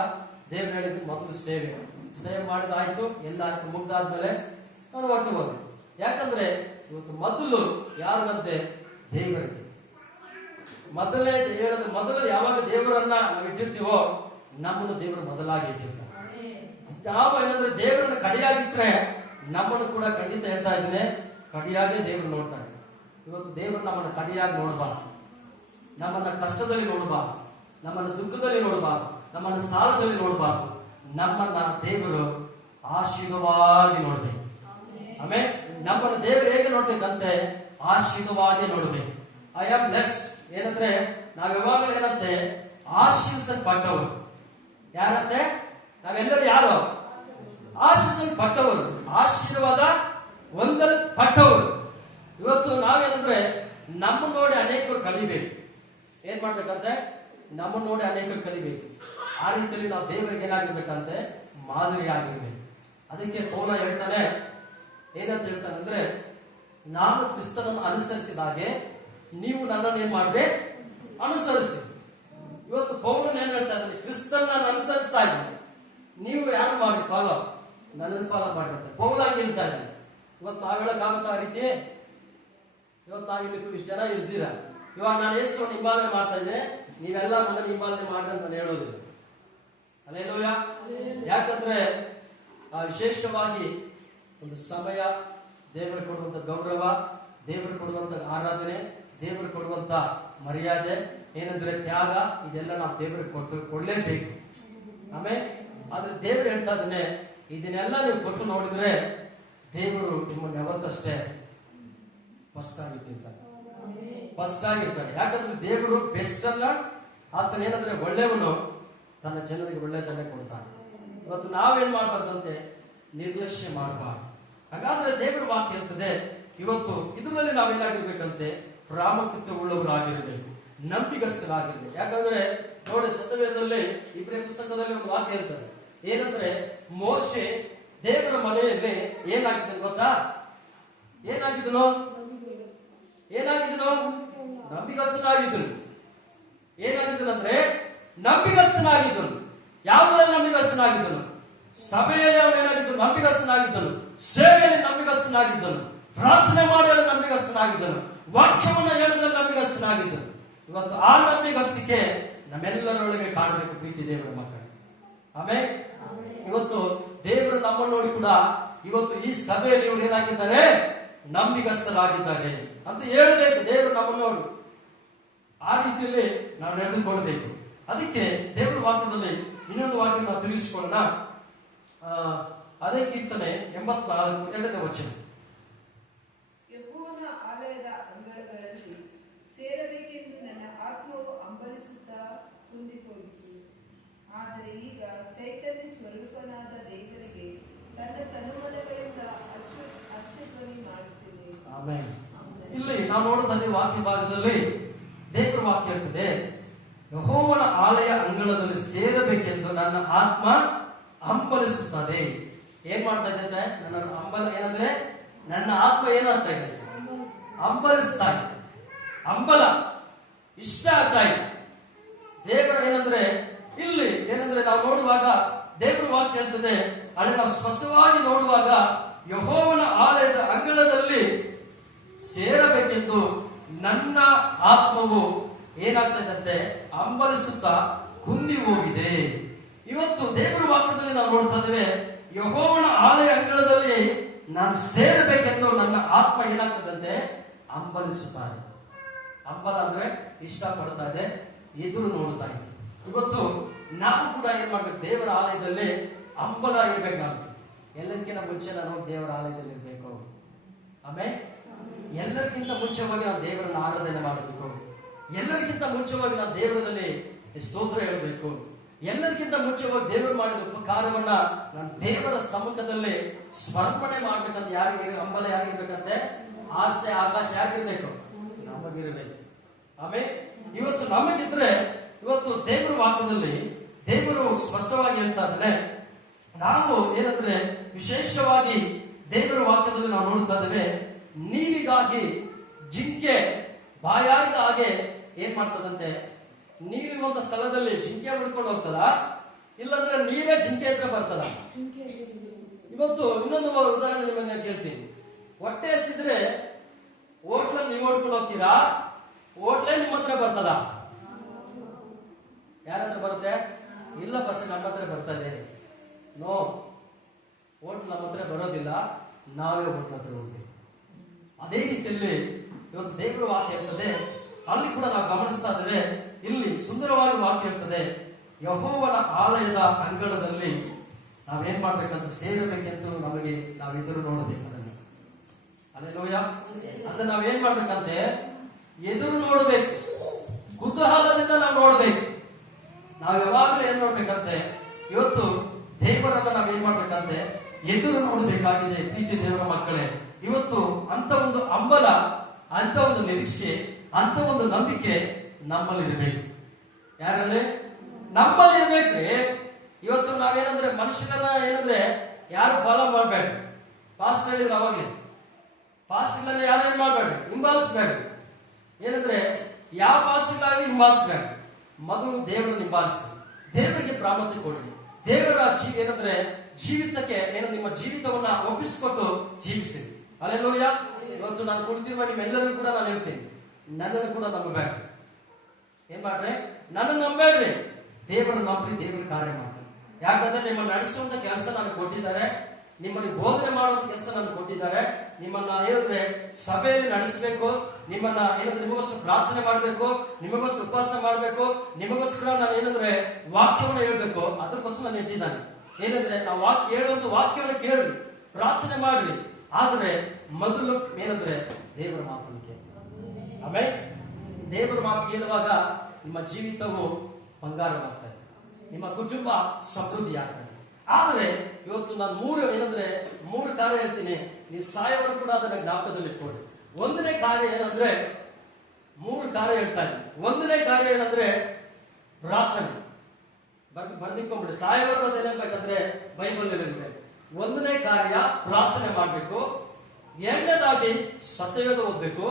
ದೇವ್ರು ಹೇಳಿದ್ರು ಮೊದಲು ಸೇವೆ ಮಾಡಿದಾಯ್ತು, ಎಲ್ಲ ಆಯ್ತು. ಮುಗ್ದಾದ್ಮೇಲೆ ನಾನು ಹೊರಟು ಹೋದೆ. ಯಾಕಂದ್ರೆ ಇವತ್ತು ಮೊದಲು ಯಾರಿಗಂತೆ, ದೇವರಿಗೆ ಮೊದಲೇ ಹೇಳೋದು. ಮೊದಲು ಯಾವಾಗ ದೇವರನ್ನ ನಾವು ಇಟ್ಟಿರ್ತೀವೋ, ನಮ್ಮನ್ನು ದೇವರು ಮೊದಲಾಗಿ ಇಟ್ಟಿರ್ತಾರೆ. ನಾವು ಏನಂದ್ರೆ ದೇವರನ್ನ ಕಡಿಯಾಗಿಟ್ರೆ ನಮ್ಮನ್ನು ಕೂಡ ಖಂಡಿತ ಹೇಳ್ತಾ ಇದ್ದೇನೆ, ಕಡಿಯಾಗೆ ದೇವರು ನೋಡ್ತಾನೆ. ಇವತ್ತು ದೇವರು ನಮ್ಮನ್ನು ಕಡಿಯಾಗಿ ನೋಡಬಾರ್ದು, ನಮ್ಮನ್ನ ಕಷ್ಟದಲ್ಲಿ ನೋಡಬಾರ್ದು, ನಮ್ಮನ್ನು ದುಃಖದಲ್ಲಿ ನೋಡಬಾರ್ದು, ನಮ್ಮನ್ನು ಸಾಲದಲ್ಲಿ ನೋಡಬಾರ್ದು. ನಮ್ಮನ್ನ ದೇವರು ಆಶೀರ್ವಾದವಾಗಿ ನೋಡ್ಬೇಕು. ಆಮೇಲೆ ನಮ್ಮನ್ನು ದೇವರು ಹೇಗೆ ನೋಡ್ಬೇಕಂತೆ, ಆಶೀರ್ವಾದವಾಗಿ ನೋಡ್ಬೇಕು. I am blessed. ಏನಂದ್ರೆ ನಾವ್ ಯಾವಾಗಲೂ ಏನಂತೆ, ಆಶೀರ್ಸಲ್ಪಟ್ಟವರು. ಯಾರಂತೆ, ನಾವೆಲ್ಲರೂ ಯಾರು, ಆಶೀರ್ಸಲ್ಪಟ್ಟವರು, ಆಶೀರ್ವಾದ ಹೊಂದಲ್ಪಟ್ಟವರು. ಇವತ್ತು ನಾವೇನಂದ್ರೆ ನಮ್ಮ ನೋಡಿ ಅನೇಕರು ಕಲಿಬೇಕು. ಏನ್ ಮಾಡ್ಬೇಕಂತೆ, ನಮ್ಮ ನೋಡಿ ಅನೇಕರು ಕಲಿಬೇಕು. ಆ ರೀತಿಯಲ್ಲಿ ನಾವು ದೇವರಿಗೆ ಏನಾಗಿರ್ಬೇಕಂತೆ, ಮಾದರಿ ಆಗಿರ್ಬೇಕು. ಅದಕ್ಕೆ ಪೌಲ ಹೇಳ್ತಾನೆ, ಏನಂತ ಹೇಳ್ತಾನೆ ಅಂದ್ರೆ, ನಾನು ಕ್ರಿಸ್ತನನ್ನು ಅನುಸರಿಸಿದ ಹಾಗೆ ನೀವು ನನ್ನನ್ನು ಏನ್ ಮಾಡ್ರಿ, ಅನುಸರಿಸಿ. ಇವತ್ತು ಪೌಲನ್ ಏನ್ ಹೇಳ್ತಾ ಇದ್ದಾನೆ, ಕ್ರಿಸ್ತನ ಅನುಸರಿಸ್ತಾ ಇದ್ದಾನೆ, ನೀವು ಯಾರು ಮಾಡಿ ಫಾಲೋ, ನನ್ನನ್ನು ಫಾಲೋ ಮಾಡಿರ್ತಾರೆ. ಪೌಲ ಹೇಳ್ತಾ ಇದ್ದಾನೆ. ಇವತ್ತು ನಾವ್ ಹೇಳಕ್ಕಾಗುತ್ತಾ ಆ ರೀತಿ? ಇವತ್ತು ನಾವಿಲ್ಲಿ ಇಷ್ಟು ಜನ ಇರ್ತೀರಾ, ಇವಾಗ ನಾನು ಎಷ್ಟು ನಿಂಬಾಲನೆ ಮಾಡ್ತಾ ಇದ್ದೆ, ನೀವೆಲ್ಲ ನನ್ನ ನಿಂಬಾಲನೆ ಮಾಡ್ರಿ ಅಂತ ನಾನು ಹೇಳೋದಿಲ್ಲ. ಅಲ್ಲೇಲೂಯಾ. ಯಾಕಂದ್ರೆ ವಿಶೇಷವಾಗಿ ಒಂದು ಸಮಯ, ದೇವರು ಕೊಡುವಂತ ಗೌರವ, ದೇವರು ಕೊಡುವಂತ ಆರಾಧನೆ, ದೇವರು ಕೊಡುವಂತ ಮರ್ಯಾದೆ, ಏನಂದ್ರೆ ತ್ಯಾಗ, ಇದೆಲ್ಲ ನಾವು ದೇವರಿಗೆ ಕೊಡ್ಲೇಬೇಕು. ಆಮೇಲೆ ಆದ್ರೆ ದೇವರು ಹೇಳ್ತಾ ಇದ್ದಾನೆ, ಇದನ್ನೆಲ್ಲ ನೀವು ಕೊಟ್ಟು ನೋಡಿದ್ರೆ ದೇವರು ನಿಮ್ಮನ್ನು ಯಾವತ್ತಷ್ಟೇ ಫಸ್ಟ್ ಆಗಿಟ್ಟಿರ್ತಾರೆ. ಯಾಕಂದ್ರೆ ದೇವರು ಬೆಸ್ಟ್ ಅಲ್ಲ, ಆತನ ಏನಂದ್ರೆ ಒಳ್ಳೆಯವನು, ತನ್ನ ಜನರಿಗೆ ಒಳ್ಳೆಯದನ್ನೇ ಕೊಡ್ತಾನೆ. ಇವತ್ತು ನಾವೇನ್ ಮಾಡಬಾರ್ದಂತೆ, ನಿರ್ಲಕ್ಷ್ಯ ಮಾಡಬಾರ್ದು. ಹಾಗಾದ್ರೆ ದೇವರ ವಾಕ್ಯ ಹೇಳ್ತದೆ, ಇವತ್ತು ಇದರಲ್ಲಿ ನಾವೇನಾಗಿರ್ಬೇಕಂತೆ, ಪ್ರಾಮುಖ್ಯತೆ ಉಳ್ಳವರಾಗಿರ್ಬೇಕು, ನಂಬಿಗಸ್ತರಾಗಿರ್ಬೇಕು. ಯಾಕಂದ್ರೆ ನೋಡಿ, ಸತ್ಯವೇದದಲ್ಲಿ ಇಬ್ರಿಯ ಪುಸ್ತಕದಲ್ಲಿ ಒಂದು ವಾಕ್ಯ ಹೇಳ್ತಾರೆ, ಏನಂದ್ರೆ ಮೋಶೆ ದೇವರ ಮನೆಯಲ್ಲಿ ಏನಾಗಿದ್ದನು ಗೊತ್ತಾ? ಏನಾಗಿದ್ದನು? ನಂಬಿಗಸ್ತನಾಗಿದ್ದನು. ಏನಾಗಿದ್ದನಂದ್ರೆ ನಂಬಿಗಸ್ತನಾಗಿದ್ದನು. ಯಾವುದರಲ್ಲಿ ನಂಬಿಗಸ್ತನಾಗಿದ್ದನು? ಸಭೆಯಲ್ಲಿ ಅವನೇನಾಗಿದ್ದನು? ನಂಬಿಗಸ್ತನಾಗಿದ್ದನು. ಸೇವೆಯಲ್ಲಿ ನಂಬಿಗಸ್ತನಾಗಿದ್ದನು. ಪ್ರಾರ್ಥನೆ ಮಾಡಲು ನಂಬಿಗಸ್ತನಾಗಿದ್ದನು. ವಾಕ್ಯವನ್ನು ಹೇಳಲು ನಂಬಿಗಸ್ತನಾಗಿದ್ದನು. ಇವತ್ತು ಆ ನಂಬಿಗಸ್ತಿಕೆ ನಮ್ಮೆಲ್ಲರೊಳಗೆ ಕಾಣಬೇಕು ಪ್ರೀತಿ ದೇವರ ಮಕ್ಕಳು. ಆಮೇಲೆ ಇವತ್ತು ದೇವರು ನಮ್ಮನ್ನು ನೋಡಿ ಕೂಡ ಇವತ್ತು ಈ ಸಭೆಯಲ್ಲಿ ಇವರು ಏನಾಗಿದ್ದಾರೆ? ನಂಬಿಗಸ್ತರಾಗಿದ್ದಾರೆ ಅಂತ ಹೇಳಬೇಕು. ದೇವರು ನಮ್ಮನ್ನು ನೋಡಿ ಆ ರೀತಿಯಲ್ಲಿ ನಾವು ನಡೆದುಕೊಳ್ಬೇಕು. ಅದಕ್ಕೆ ದೇವರ ವಾಕ್ಯದಲ್ಲಿ ಇನ್ನೊಂದು ವಾಕ್ಯ ನಾವು ತಿಳಿಸಿಕೊಳ್ಳೋಣ. ಅದೇ ಕೀರ್ತನೆ 84 2ನೇ ವಚನ. ಯೆಹೋವನ ಆಲಯದ ಅಂಗಳಗಳಲ್ಲಿ ಸೇರಬೇಕೆಂದು ನನ್ನ ಆತ್ಮವು ಹಂಬಲಿಸುತ್ತಾ ಕುಂದಿಹೋಗಿತು. ಆದರೆ ಈಗ ಚೈತನ್ಯ ಸ್ವರೂಪನಾದ ದೇವರಿಗೆ ತನ್ನ ತನುಮನಗಳಿಂದ ಹರ್ಷಧ್ವನಿ ಮಾಡುತ್ತೇನೆ. ಆಮೆನ್. ಇಲ್ಲಿ ನಾವು ನೋಡುತ್ತದೆ ವಾಕ್ಯ ಭಾಗದಲ್ಲಿ ದೇವರ ವಾಕ್ಯ ಇರ್ತದೆ, ಯೆಹೋವನ ಆಲಯ ಅಂಗಳದಲ್ಲಿ ಸೇರಬೇಕೆಂದು ನನ್ನ ಆತ್ಮ ಹಂಬಲಿಸುತ್ತದೆ. ಏನ್ ಮಾಡ್ತಾ ಇದೆ? ನನ್ನ ಹಂಬಲ ಏನಂದ್ರೆ, ನನ್ನ ಆತ್ಮ ಏನಾಗ್ತಾ ಇದೆ? ಹಂಬಲಿಸ್ತಾ ಇದೆ. ಹಂಬಲ ಇಷ್ಟ ಆಗ್ತಾ ಇದೆ. ದೇವರ ಏನಂದ್ರೆ, ಇಲ್ಲಿ ಏನಂದ್ರೆ ನಾವು ನೋಡುವಾಗ ದೇವರ ವಾಕ್ಯ ಹೇಳ್ತದೆ, ಅಲ್ಲಿ ನಾವು ಸ್ಪಷ್ಟವಾಗಿ ನೋಡುವಾಗ ಯೆಹೋವನ ಆಲಯದ ಅಂಗಳದಲ್ಲಿ ಸೇರಬೇಕೆಂದು ನನ್ನ ಆತ್ಮವು ಏನಾಗ್ತಾ ಇದ್ದಂತೆ, ಹಂಬಲಿಸುತ್ತಾ ಕುಂದಿ ಹೋಗಿದೆ. ಇವತ್ತು ದೇವರ ವಾಕ್ಯದಲ್ಲಿ ನಾವು ನೋಡ್ತಾ ಇದ್ದೇವೆ, ಯೆಹೋವನ ಆಲಯ ಅಂಗಳದಲ್ಲಿ ನಾನು ಸೇರಬೇಕೆಂದು ನನ್ನ ಆತ್ಮ ಏನಾಗ್ತದಂತೆ, ಹಂಬಲಿಸುತ್ತಾರೆ. ಹಂಬಲ ಅಂದ್ರೆ ಇಷ್ಟ ಪಡ್ತಾ ಇದೆ, ಎದುರು ನೋಡ್ತಾ ಇದೆ. ಇವತ್ತು ನಾವು ಕೂಡ ಏನ್ ಮಾಡ್ಬೇಕು? ದೇವರ ಆಲಯದಲ್ಲಿ ಹಂಬಲ ಇರ್ಬೇಕಾಗುತ್ತೆ. ಎಲ್ಲರಿಗಿಂತ ಮುಂಚೆ ನಾನು ದೇವರ ಆಲಯದಲ್ಲಿ ಇರ್ಬೇಕು. ಆಮೇಲೆ ಎಲ್ಲರಿಗಿಂತ ಮುಂಚೆವಾಗಿ ನಾವು ದೇವರನ್ನ ಆರಾಧನೆ ಮಾಡಬೇಕು. ಎಲ್ಲರಿಗಿಂತ ಮುಂಚೆವಾಗಿ ನಾವು ದೇವರಲ್ಲಿ ಸ್ತೋತ್ರ ಹೇಳಬೇಕು. ಎಲ್ಲರಿಗಿಂತ ಮುಂಚೆವಾಗಿ ದೇವರು ಮಾಡಿದ ಉಪಕಾರವನ್ನ ನಾನು ದೇವರ ಸಮ್ಮುಖದಲ್ಲಿ ಸ್ಮರಣೆ ಮಾಡ್ಬೇಕಂತ ಯಾರಿಗೆ ಹಂಬಲ ಯಾರಿರ್ಬೇಕಂತೆ? ಆಸೆ ಆಕಾಶ ಯಾರಿರ್ಬೇಕು? ನಮಗಿರಬೇಕು. ಆಮೇಲೆ ಇವತ್ತು ನಮಗಿದ್ರೆ, ಇವತ್ತು ದೇವರ ವಾಕ್ಯದಲ್ಲಿ ದೇವರು ಸ್ಪಷ್ಟವಾಗಿ ಹೇಳ್ತಾ ಇದ್ದಾನೆ. ನಾವು ಏನಂದ್ರೆ ವಿಶೇಷವಾಗಿ ದೇವರ ವಾಕ್ಯದಲ್ಲಿ ನಾವು ನೋಡ್ತಾ ಇದ್ದೇವೆ, ನೀರಿಗಾಗಿ ಜಿಂಕೆ ಬಾಯಾರಿದ ಹಾಗೆ ಏನ್ ಮಾಡ್ತದಂತೆ, ನೀರಿರುವಂತ ಸ್ಥಳದಲ್ಲಿ ಜಿಂಕೆ ಬಿಡ್ಕೊಂಡು ಹೋಗ್ತದ, ಇಲ್ಲಾಂದ್ರೆ ನೀರೇ ಜಿಂಕೆ ಹತ್ರ ಬರ್ತದ. ಇವತ್ತು ಇನ್ನೊಂದು ಉದಾಹರಣೆ ನಿಮ್ಮನ್ನ ಕೇಳ್ತೀನಿ. ಹೊಟ್ಟೆ ಹಸಿದ್ರೆ ಹೋಟ್ಲಲ್ಲಿ ನೀವು ಓಡ್ಕೊಂಡು ಹೋಗ್ತೀರಾ? ಹೋಟ್ಲೇ ನಿಮ್ಮ ಹತ್ರ ಬರ್ತದ? ಯಾರತ್ರ ಬರುತ್ತೆ? ಇಲ್ಲ ಬಸ್ ನಮ್ಮ ಹತ್ರ ಬರ್ತಾ ಇದೆ. ನೋ, ಹೋಟ್ಲ್ ನಮ್ಮ ಹತ್ರ ಬರೋದಿಲ್ಲ, ನಾವೇ ಹೋಟ್ಲ್ ಹತ್ರ ಹೋಗ್ತೀವಿ. ಅದೇ ರೀತಿಯಲ್ಲಿ ಇವತ್ತು ದೇವರ ವಾಕ್ಯ ಇರ್ತದೆ. ಅಲ್ಲಿ ಕೂಡ ನಾವು ಗಮನಿಸ್ತಾ ಇದ್ದೇವೆ. ಇಲ್ಲಿ ಸುಂದರವಾಗಿ ವಾಕ್ಯ ಇರ್ತದೆ, ಯೆಹೋವನ ಆಲಯದ ಅಂಗಳದಲ್ಲಿ ನಾವೇನ್ ಮಾಡ್ಬೇಕಂತ ಸೇರಬೇಕೆಂದು ನಮಗೆ ನಾವು ಎದುರು ನೋಡಬೇಕು. ಅಲ್ಲೆಲ್ಲೂಯಾ. ಅಂದ್ರೆ ನಾವೇನ್ ಮಾಡ್ಬೇಕಂತೆ, ಎದುರು ನೋಡ್ಬೇಕು, ಕುತೂಹಲದಿಂದ ನಾವು ನೋಡ್ಬೇಕು. ನಾವು ಯಾವಾಗಲೂ ಏನ್ ನೋಡ್ಬೇಕಂತೆ, ಇವತ್ತು ದೇವರನ್ನ ನಾವೇನ್ ಮಾಡ್ಬೇಕಂತೆ, ಎದುರು ನೋಡಬೇಕಾಗಿದೆ. ಪ್ರೀತಿ ದೇವರ ಮಕ್ಕಳೇ, ಇವತ್ತು ಅಂತ ಒಂದು ಹಂಬಲ, ಅಂತ ಒಂದು ನಿರೀಕ್ಷೆ, ಅಂತ ಒಂದು ನಂಬಿಕೆ ನಮ್ಮಲ್ಲಿ ಇರಬೇಕು. ಯಾರಲ್ಲಿ? ನಮ್ಮಲ್ಲಿ ಇರ್ಬೇಕ್ರಿ. ಇವತ್ತು ನಾವೇನಂದ್ರೆ ಮನುಷ್ಯರನ್ನ ಏನಂದ್ರೆ ಯಾರು ಫಾಲೋ ಮಾಡ್ಬೇಡ. ಪಾಸ್ಟ್ ಹೇಳಿದ್ರು ಅವಾಗಲೇ, ಪಾಸ್ಟ್ ಇಲ್ಲ ಯಾರು ಏನ್ ಮಾಡ್ಬೇಡ, ಹಿಂಬಾಲಿಸ್ಬೇಡ. ಏನಂದ್ರೆ ಯಾವ ಪಾಸ್ಟಾಗಿ ಹಿಂಬಾಲಿಸ್ಬೇಡ. ಮೊದಲು ದೇವರನ್ನು ಹಿಂಬಾಲಿಸಿ, ದೇವರಿಗೆ ಪ್ರಾಮುಖ್ಯತೆ ಕೊಡಿ. ದೇವರ ಏನಂದ್ರೆ ಜೀವಿತಕ್ಕೆ ನಿಮ್ಮ ಜೀವಿತವನ್ನ ಒಪ್ಪಿಸಿಕೊಟ್ಟು ಜೀವಿಸಿ. ಅಲ್ಲೆಲ್ಲೂಯಾ. ಇವತ್ತು ನಾನು ಕುಳಿತಿರುವ ನಿಮ್ಮೆಲ್ಲರಿಗೂ ಕೂಡ ನಾನು ಹೇಳ್ತೀನಿ, ನನ್ನನ್ನು ಕೂಡ ನಂಬಬೇಡ. ಏನ್ ಮಾಡ್ರಿ? ನನ್ನನ್ನು ನಂಬೇಡ್ರಿ, ದೇವರನ್ನು ನಂಬಿ ದೇವರ ಕಾರ್ಯ ಮಾಡ್ತಾರೆ. ಯಾಕಂದ್ರೆ ನಿಮ್ಮನ್ನು ನಡೆಸುವಂತ ಕೆಲಸ ನನಗೆ ಕೊಟ್ಟಿದ್ದಾರೆ, ನಿಮ್ಮನ್ನು ಬೋಧನೆ ಮಾಡುವಂತ ಕೆಲಸ ನನಗೆ ಕೊಟ್ಟಿದ್ದಾರೆ. ನಿಮ್ಮನ್ನ ಹೇಳಿದ್ರೆ ಸಭೆಯಲ್ಲಿ ನಡೆಸಬೇಕು, ನಿಮ್ಮನ್ನ ಏನಂದ್ರೆ ನಿಮಗೋಸ್ಕರ ಪ್ರಾರ್ಥನೆ ಮಾಡಬೇಕು, ನಿಮಗೋಸ್ಕರ ಉಪವಾಸ ಮಾಡಬೇಕು, ನಿಮಗೋಸ್ಕರ ನಾನು ಏನಂದ್ರೆ ವಾಕ್ಯವನ್ನು ಹೇಳ್ಬೇಕು. ಅದಕ್ಕೋಸ್ಕರ ನಾನು ಇಟ್ಟಿದ್ದಾನೆ. ಏನಂದ್ರೆ ನಾವು ವಾಕ್ಯ ಹೇಳುವಂತ ವಾಕ್ಯವನ್ನು ಕೇಳ್ರಿ, ಪ್ರಾರ್ಥನೆ ಮಾಡ್ರಿ. ಆದ್ರೆ ಮೊದಲು ಏನಂದ್ರೆ ದೇವರ ಮಾತನ್ನು ಕೇಳಿ. ಆಮೇಲೆ ದೇವರ ಮಾತು ಕೇಳುವಾಗ ನಿಮ್ಮ ಜೀವಿತವು ಬಂಗಾರವಾಗ್ತದೆ. ನಿಮ್ಮ ಕುಟುಂಬ ಸಮೃದ್ಧಿ ಆಗ್ತದೆ. ಆದರೆ ಇವತ್ತು ನಾನು ಮೂರು ಕಾರ್ಯ ಹೇಳ್ತೀನಿ, ನೀವು ಸಾಯೋರು ಕೂಡ ಅದನ್ನ ಜ್ಞಾಪಕದಲ್ಲಿ ಇಟ್ಕೊಳ್ಳಿ. ಒಂದನೇ ಕಾರ್ಯ ಏನಂದ್ರೆ, 3 ಕಾರ್ಯ ಹೇಳ್ತಾ ಇದ್ದೀನಿ. ಒಂದನೇ ಕಾರ್ಯ ಏನಂದ್ರೆ ಪ್ರಾರ್ಥನೆ. ಬರ್ದಿಟ್ಕೊಂಡ್ಬಿಡಿ, ಸಾಯೋರು ಅದು ಏನಾಗಬೇಕಂದ್ರೆ ಬೈಬಲ್ ಇರುತ್ತೆ. ಒಂದನೇ ಕಾರ್ಯ ಪ್ರಾರ್ಥನೆ ಮಾಡಬೇಕು. ಎರಡನೇದಾಗಿ ಸತ್ಯವೇದ ಓದಬೇಕು.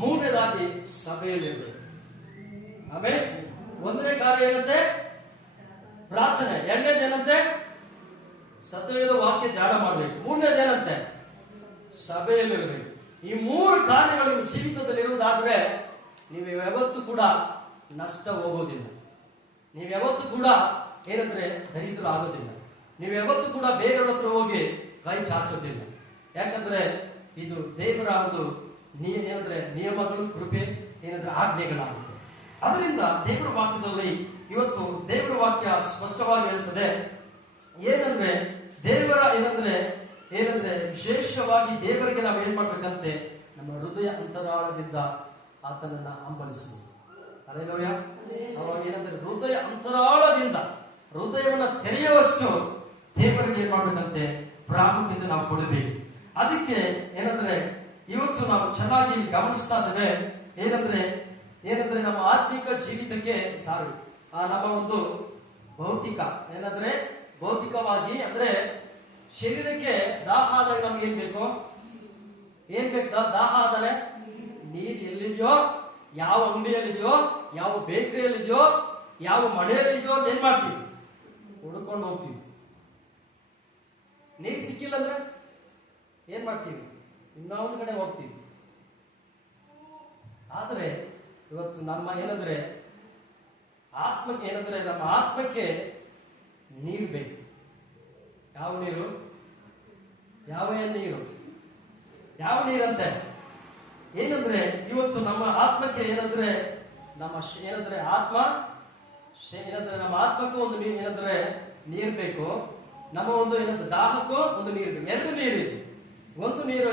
ಮೂರನೇದಾಗಿ ಸಭೆಯಲ್ಲಿರ್ಬೇಕು. ಆಮೇಲೆ ಒಂದನೇ ಕಾರ್ಯ ಏನಂತೆ ಪ್ರಾರ್ಥನೆ, ಎರಡನೇದು ಏನಂತೆ ಸತ್ಯವೇದ ವಾಕ್ಯ ಧ್ಯಾನ ಮಾಡಬೇಕು, ಮೂರನೇದು ಏನಂತೆ ಸಭೆಯಲ್ಲಿರಬೇಕು. ಈ 3 ಕಾರ್ಯಗಳು ಜೀವಿತದಲ್ಲಿ ಇರುವುದಾದ್ರೆ ನೀವು ಯಾವತ್ತೂ ಕೂಡ ನಷ್ಟ ಹೋಗೋದಿಲ್ಲ. ನೀವು ಯಾವತ್ತೂ ಕೂಡ ಏನಂದ್ರೆ ದರಿದ್ರ ಆಗೋದಿಲ್ಲ. ನೀವು ಯಾವತ್ತೂ ಕೂಡ ಬೇರೆಯವ್ರ ಹತ್ರ ಹೋಗಿ ಕೈ ಚಾಚೋದಿಲ್ಲ. ಯಾಕಂದ್ರೆ ಇದು ದೇವರ ಒಂದು ಏನಂದ್ರೆ ನಿಯಮಗಳು, ಕೃಪೆ, ಏನಂದ್ರೆ ಆಜ್ಞೆಗಳಾಗುತ್ತೆ. ಅದರಿಂದ ದೇವರ ವಾಕ್ಯದಲ್ಲಿ ಇವತ್ತು ದೇವರ ವಾಕ್ಯ ಸ್ಪಷ್ಟವಾಗಿ ಹೇಳ್ತದೆ. ಏನಂದ್ರೆ ದೇವರ ಏನಂದ್ರೆ ವಿಶೇಷವಾಗಿ ದೇವರಿಗೆ ನಾವು ಏನ್ ಮಾಡ್ಬೇಕಂತೆ, ನಮ್ಮ ಹೃದಯ ಅಂತರಾಳದಿಂದ ಆತನನ್ನ ಹಂಬಲಿಸಿ. ಹಲ್ಲೆಲೂಯಾ. ಅವಾಗ ಏನಂದ್ರೆ ಹೃದಯ ಅಂತರಾಳದಿಂದ ಹೃದಯವನ್ನ ತೆರೆಯುವಷ್ಟು ದೇವರಿಗೆ ಏನ್ ಮಾಡ್ಬೇಕಂತೆ ಪ್ರಾಮುಖ್ಯತೆ ನಾವು ಕೊಡಬೇಕು. ಅದಕ್ಕೆ ಏನಂದ್ರೆ ಇವತ್ತು ನಾವು ಚೆನ್ನಾಗಿ ಗಮನಿಸ್ತಾ ಇದ್ದೇವೆ. ಏನಂದ್ರೆ ನಮ್ಮ ಆತ್ಮಿಕ ಜೀವಿತಕ್ಕೆ ನಮ್ಮ ಒಂದು ಭೌತಿಕವಾಗಿ ಅಂದ್ರೆ ಶರೀರಕ್ಕೆ ದಾಹ ಆದಾಗ ನಮ್ಗೆ ಏನ್ ಬೇಕು ದಾಹ ಆದರೆ ನೀರ್ ಎಲ್ಲಿದೆಯೋ, ಯಾವ ಅಂಗಡಿಯಲ್ಲಿದೆಯೋ, ಯಾವ ಬೇಕರಿಯಲ್ಲಿದೆಯೋ, ಯಾವ ಮನೆಯಲ್ಲಿದೆಯೋ ಅಂತ ಏನ್ ಮಾಡ್ತೀವಿ, ಹುಡ್ಕೊಂಡು ಹೋಗ್ತೀವಿ. ನೀರ್ ಸಿಕ್ಕಿಲ್ಲ ಅಂದ್ರೆ ಏನ್ ಮಾಡ್ತೀವಿ, ಇನ್ನೊಂದು ಕಡೆ ಹೋಗ್ತೀವಿ. ಆದ್ರೆ ಇವತ್ತು ನಮ್ಮ ನಮ್ಮ ಆತ್ಮಕ್ಕೆ ನೀರು ಬೇಕು. ಯಾವ ನೀರು? ಯಾವ ನೀರಂತೆ ಏನಂದ್ರೆ ಇವತ್ತು ನಮ್ಮ ಆತ್ಮಕ್ಕೆ ನಮ್ಮ ಆತ್ಮಕ್ಕೂ ಒಂದು ನೀರು ಬೇಕು. ನಮ್ಮ ಒಂದು ದಾಹಕ್ಕೂ ಒಂದು ನೀರು ಬೇಕು. 2 ನೀರಿದೆ. ಒಂದು ನೀರು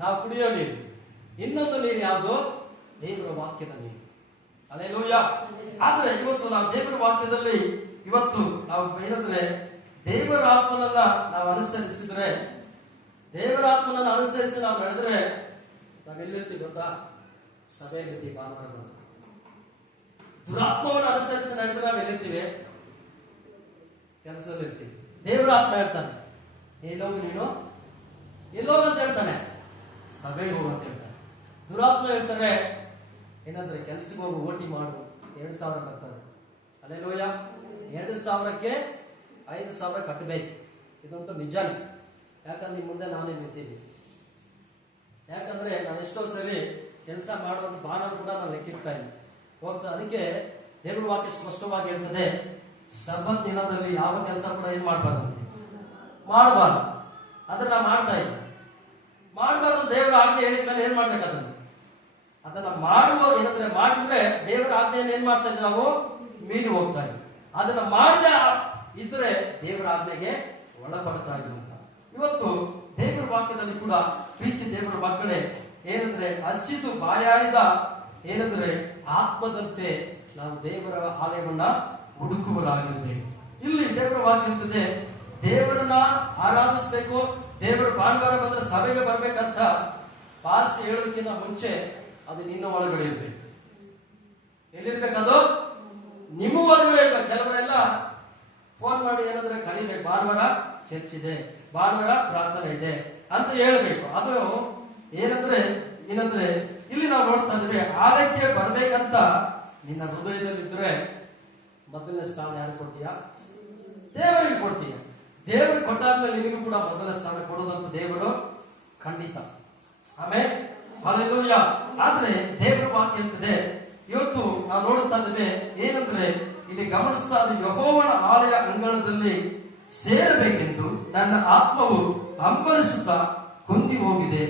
ನಾವು ಕುಡಿಯೋ ನೀರು, ಇನ್ನೊಂದು ನೀರು ಯಾವುದು? ದೇವರ ವಾಕ್ಯದ ನೀರು. ಹಲ್ಲೆಲೂಯಾ. ಆದ್ರೆ ಇವತ್ತು ನಾವು ದೇವರ ವಾಕ್ಯದಲ್ಲಿ ಇವತ್ತು ನಾವು ದೇವರ ಆತ್ಮನನ್ನ ನಾವು ಅನುಸರಿಸಿದ್ರೆ, ದೇವರ ಆತ್ಮನನ್ನ ಅನುಸರಿಸಿ ನಾವು ನಡೆದ್ರೆ ನಾವೆಲ್ಲಿರ್ತೀವಿ ಗೊತ್ತಾ? ಸಭೆಯಲ್ಲಿರ್ತೀವಿ. ಭಾನುವಾರ ದುರಾತ್ಮವನ್ನು ಅನುಸರಿಸಿ ನಡೆದ್ರೆ ನಾವೆಲ್ಲಿರ್ತೀವಿ? ಕೆಲಸದಲ್ಲಿ ಇರ್ತೀವಿ. ದೇವರ ಆತ್ಮ ಹೇಳ್ತಾನೆ, ಎಲ್ಲೋಗು ನೀನು, ಎಲ್ಲೋಗ ಅಂತ ಹೇಳ್ತಾನೆ, ಸಭೆಗೆ ಹೋಗು ಅಂತ ಹೇಳ್ತಾನೆ. ದುರಾತ್ಮ ಹೇಳ್ತಾರೆ ಏನಂದ್ರೆ ಕೆಲ್ಸಕ್ಕೆ ಹೋಗು, ಓಟಿ ಮಾಡು, 2,000 ಬರ್ತಾರೆ. ಹಲ್ಲೆಲೂಯಾ. 2,000ಕ್ಕೆ 5,000 ಕಟ್ಟಬೇಕು. ಇದಂತೂ ನಿಜಾನೇ. ಯಾಕಂದ್ರೆ ನಿಮ್ಮ ಮುಂದೆ ನಾನೇ ನಿಂತೀನಿ. ಯಾಕಂದ್ರೆ ನಾನು ಎಷ್ಟೋ ಸರಿ ಕೆಲಸ ಮಾಡುವಂತ ಭಾನುವಾರ ಕೂಡ ನಾನು ಲೆಕ್ಕಿರ್ತಾ ಇದ್ದೀನಿ, ಹೋಗ್ತಾ. ಅದಕ್ಕೆ ದೇವರ ವಾಕ್ಯ ಸ್ಪಷ್ಟವಾಗಿ ಹೇಳ್ತದೆ, ಸಬ್ಬತ್ ದಿನದಲ್ಲಿ ಯಾವ ಕೆಲಸ ಕೂಡ ಏನ್ ಮಾಡಬಾರ್ದು, ಅದನ್ನ ನಾವು ಮಾಡ್ತಾ ಇದ್ದೀವಿ. ಮಾಡಬಾರ್ದು ದೇವರ ಆಜ್ಞೆ ಹೇಳಿದ ಮೇಲೆ ಏನ್ ಮಾಡ್ಬೇಕು? ಅದನ್ನ ಮಾಡಿದ್ರೆ ದೇವರ ಆಜ್ಞೆಯನ್ನು ಏನ್ ಮಾಡ್ತಾ ಇದ್ದೀವಿ, ನಾವು ಮೀರಿ ಹೋಗ್ತಾ ಇದ್ದೀವಿ. ಅದನ್ನ ಮಾಡಿದ ಇದ್ರೆ ದೇವರ ಆಜ್ಞೆಗೆ ಒಳಪಡ್ತಾ ಇಲ್ಲ ಅಂತ. ಇವತ್ತು ದೇವರ ವಾಕ್ಯದಲ್ಲಿ ಕೂಡ ಪ್ರೀತಿ ದೇವರ ಮಕ್ಕಳೇ ಹಸಿದು ಬಾಯಾರಿದ ಆತ್ಮದಂತೆ ನಾವು ದೇವರ ಆಲಯವನ್ನ ಹುಡುಕುವರಾಗಿರ್ಬೇಕು. ಇಲ್ಲಿ ದೇವರ ವಾಕ್ಯ ಇರ್ತದೆ, ದೇವರನ್ನ ಆರಾಧಿಸ್ಬೇಕು. ದೇವರ ಭಾನುವಾರ ಬಂದ್ರೆ ಸಭೆಗೆ ಬರ್ಬೇಕಂತ ಪಾಸ್ ಹೇಳೋದಕ್ಕಿಂತ ಮುಂಚೆ ಅದು ನಿನ್ನ ಒಳಗಡೆ ಇರ್ಬೇಕು. ಎಲ್ಲಿರ್ಬೇಕದು? ನಿಮ್ಮ ಒಳಗಡೆ ಇರ್ಬೇಕು. ಕೆಲವರೆಲ್ಲ ಫೋನ್ ಮಾಡಿ ಕಲಿಬೇಕು, ಭಾನುವಾರ ಚರ್ಚ್ ಇದೆ, ಭಾನುವಾರ ಪ್ರಾರ್ಥನೆ ಇದೆ ಅಂತ ಹೇಳ್ಬೇಕು. ಅದು ಏನಂದ್ರೆ ಇಲ್ಲಿ ನಾವು ನೋಡ್ತಾ ಇದ್ವಿ, ಆಲಯಕ್ಕೆ ಬರ್ಬೇಕಂತ ನಿನ್ನ ಹೃದಯದಲ್ಲಿದ್ರೆ ಮೊದಲನೇ ಸ್ಥಾನ ಯಾರು ಕೊಡ್ತೀಯ? ದೇವರಿಗೆ ಕೊಡ್ತೀಯ. ದೇವರಿಗೆ ಕೊಟ್ಟಾದ್ಮೇಲೆ ನಿನಗೂ ಕೂಡ ಮೊದಲನೇ ಸ್ಥಾನ ಕೊಡೋದಂತ ದೇವರು ಖಂಡಿತ. ಆಮೇಲೆ ಹಲ್ಲೆಲೂಯಾ. ಆದ್ರೆ ದೇವರ ವಾಕ್ಯ ಹೇಳ್ತದೆ, ಇವತ್ತು ನಾವು ನೋಡುತ್ತಾ ಇದ್ದೇವೆ ಇಲ್ಲಿ ಗಮನಿಸ್ತಾ ಇದ್ದ ಯೆಹೋವನ ಆಲಯ ಅಂಗಳದಲ್ಲಿ ಸೇರಬೇಕೆಂದು ನನ್ನ ಆತ್ಮವು ಹಂಬಲಿಸುತ್ತಾ ಕುಂದಿ ಹೋಗಿದೆ.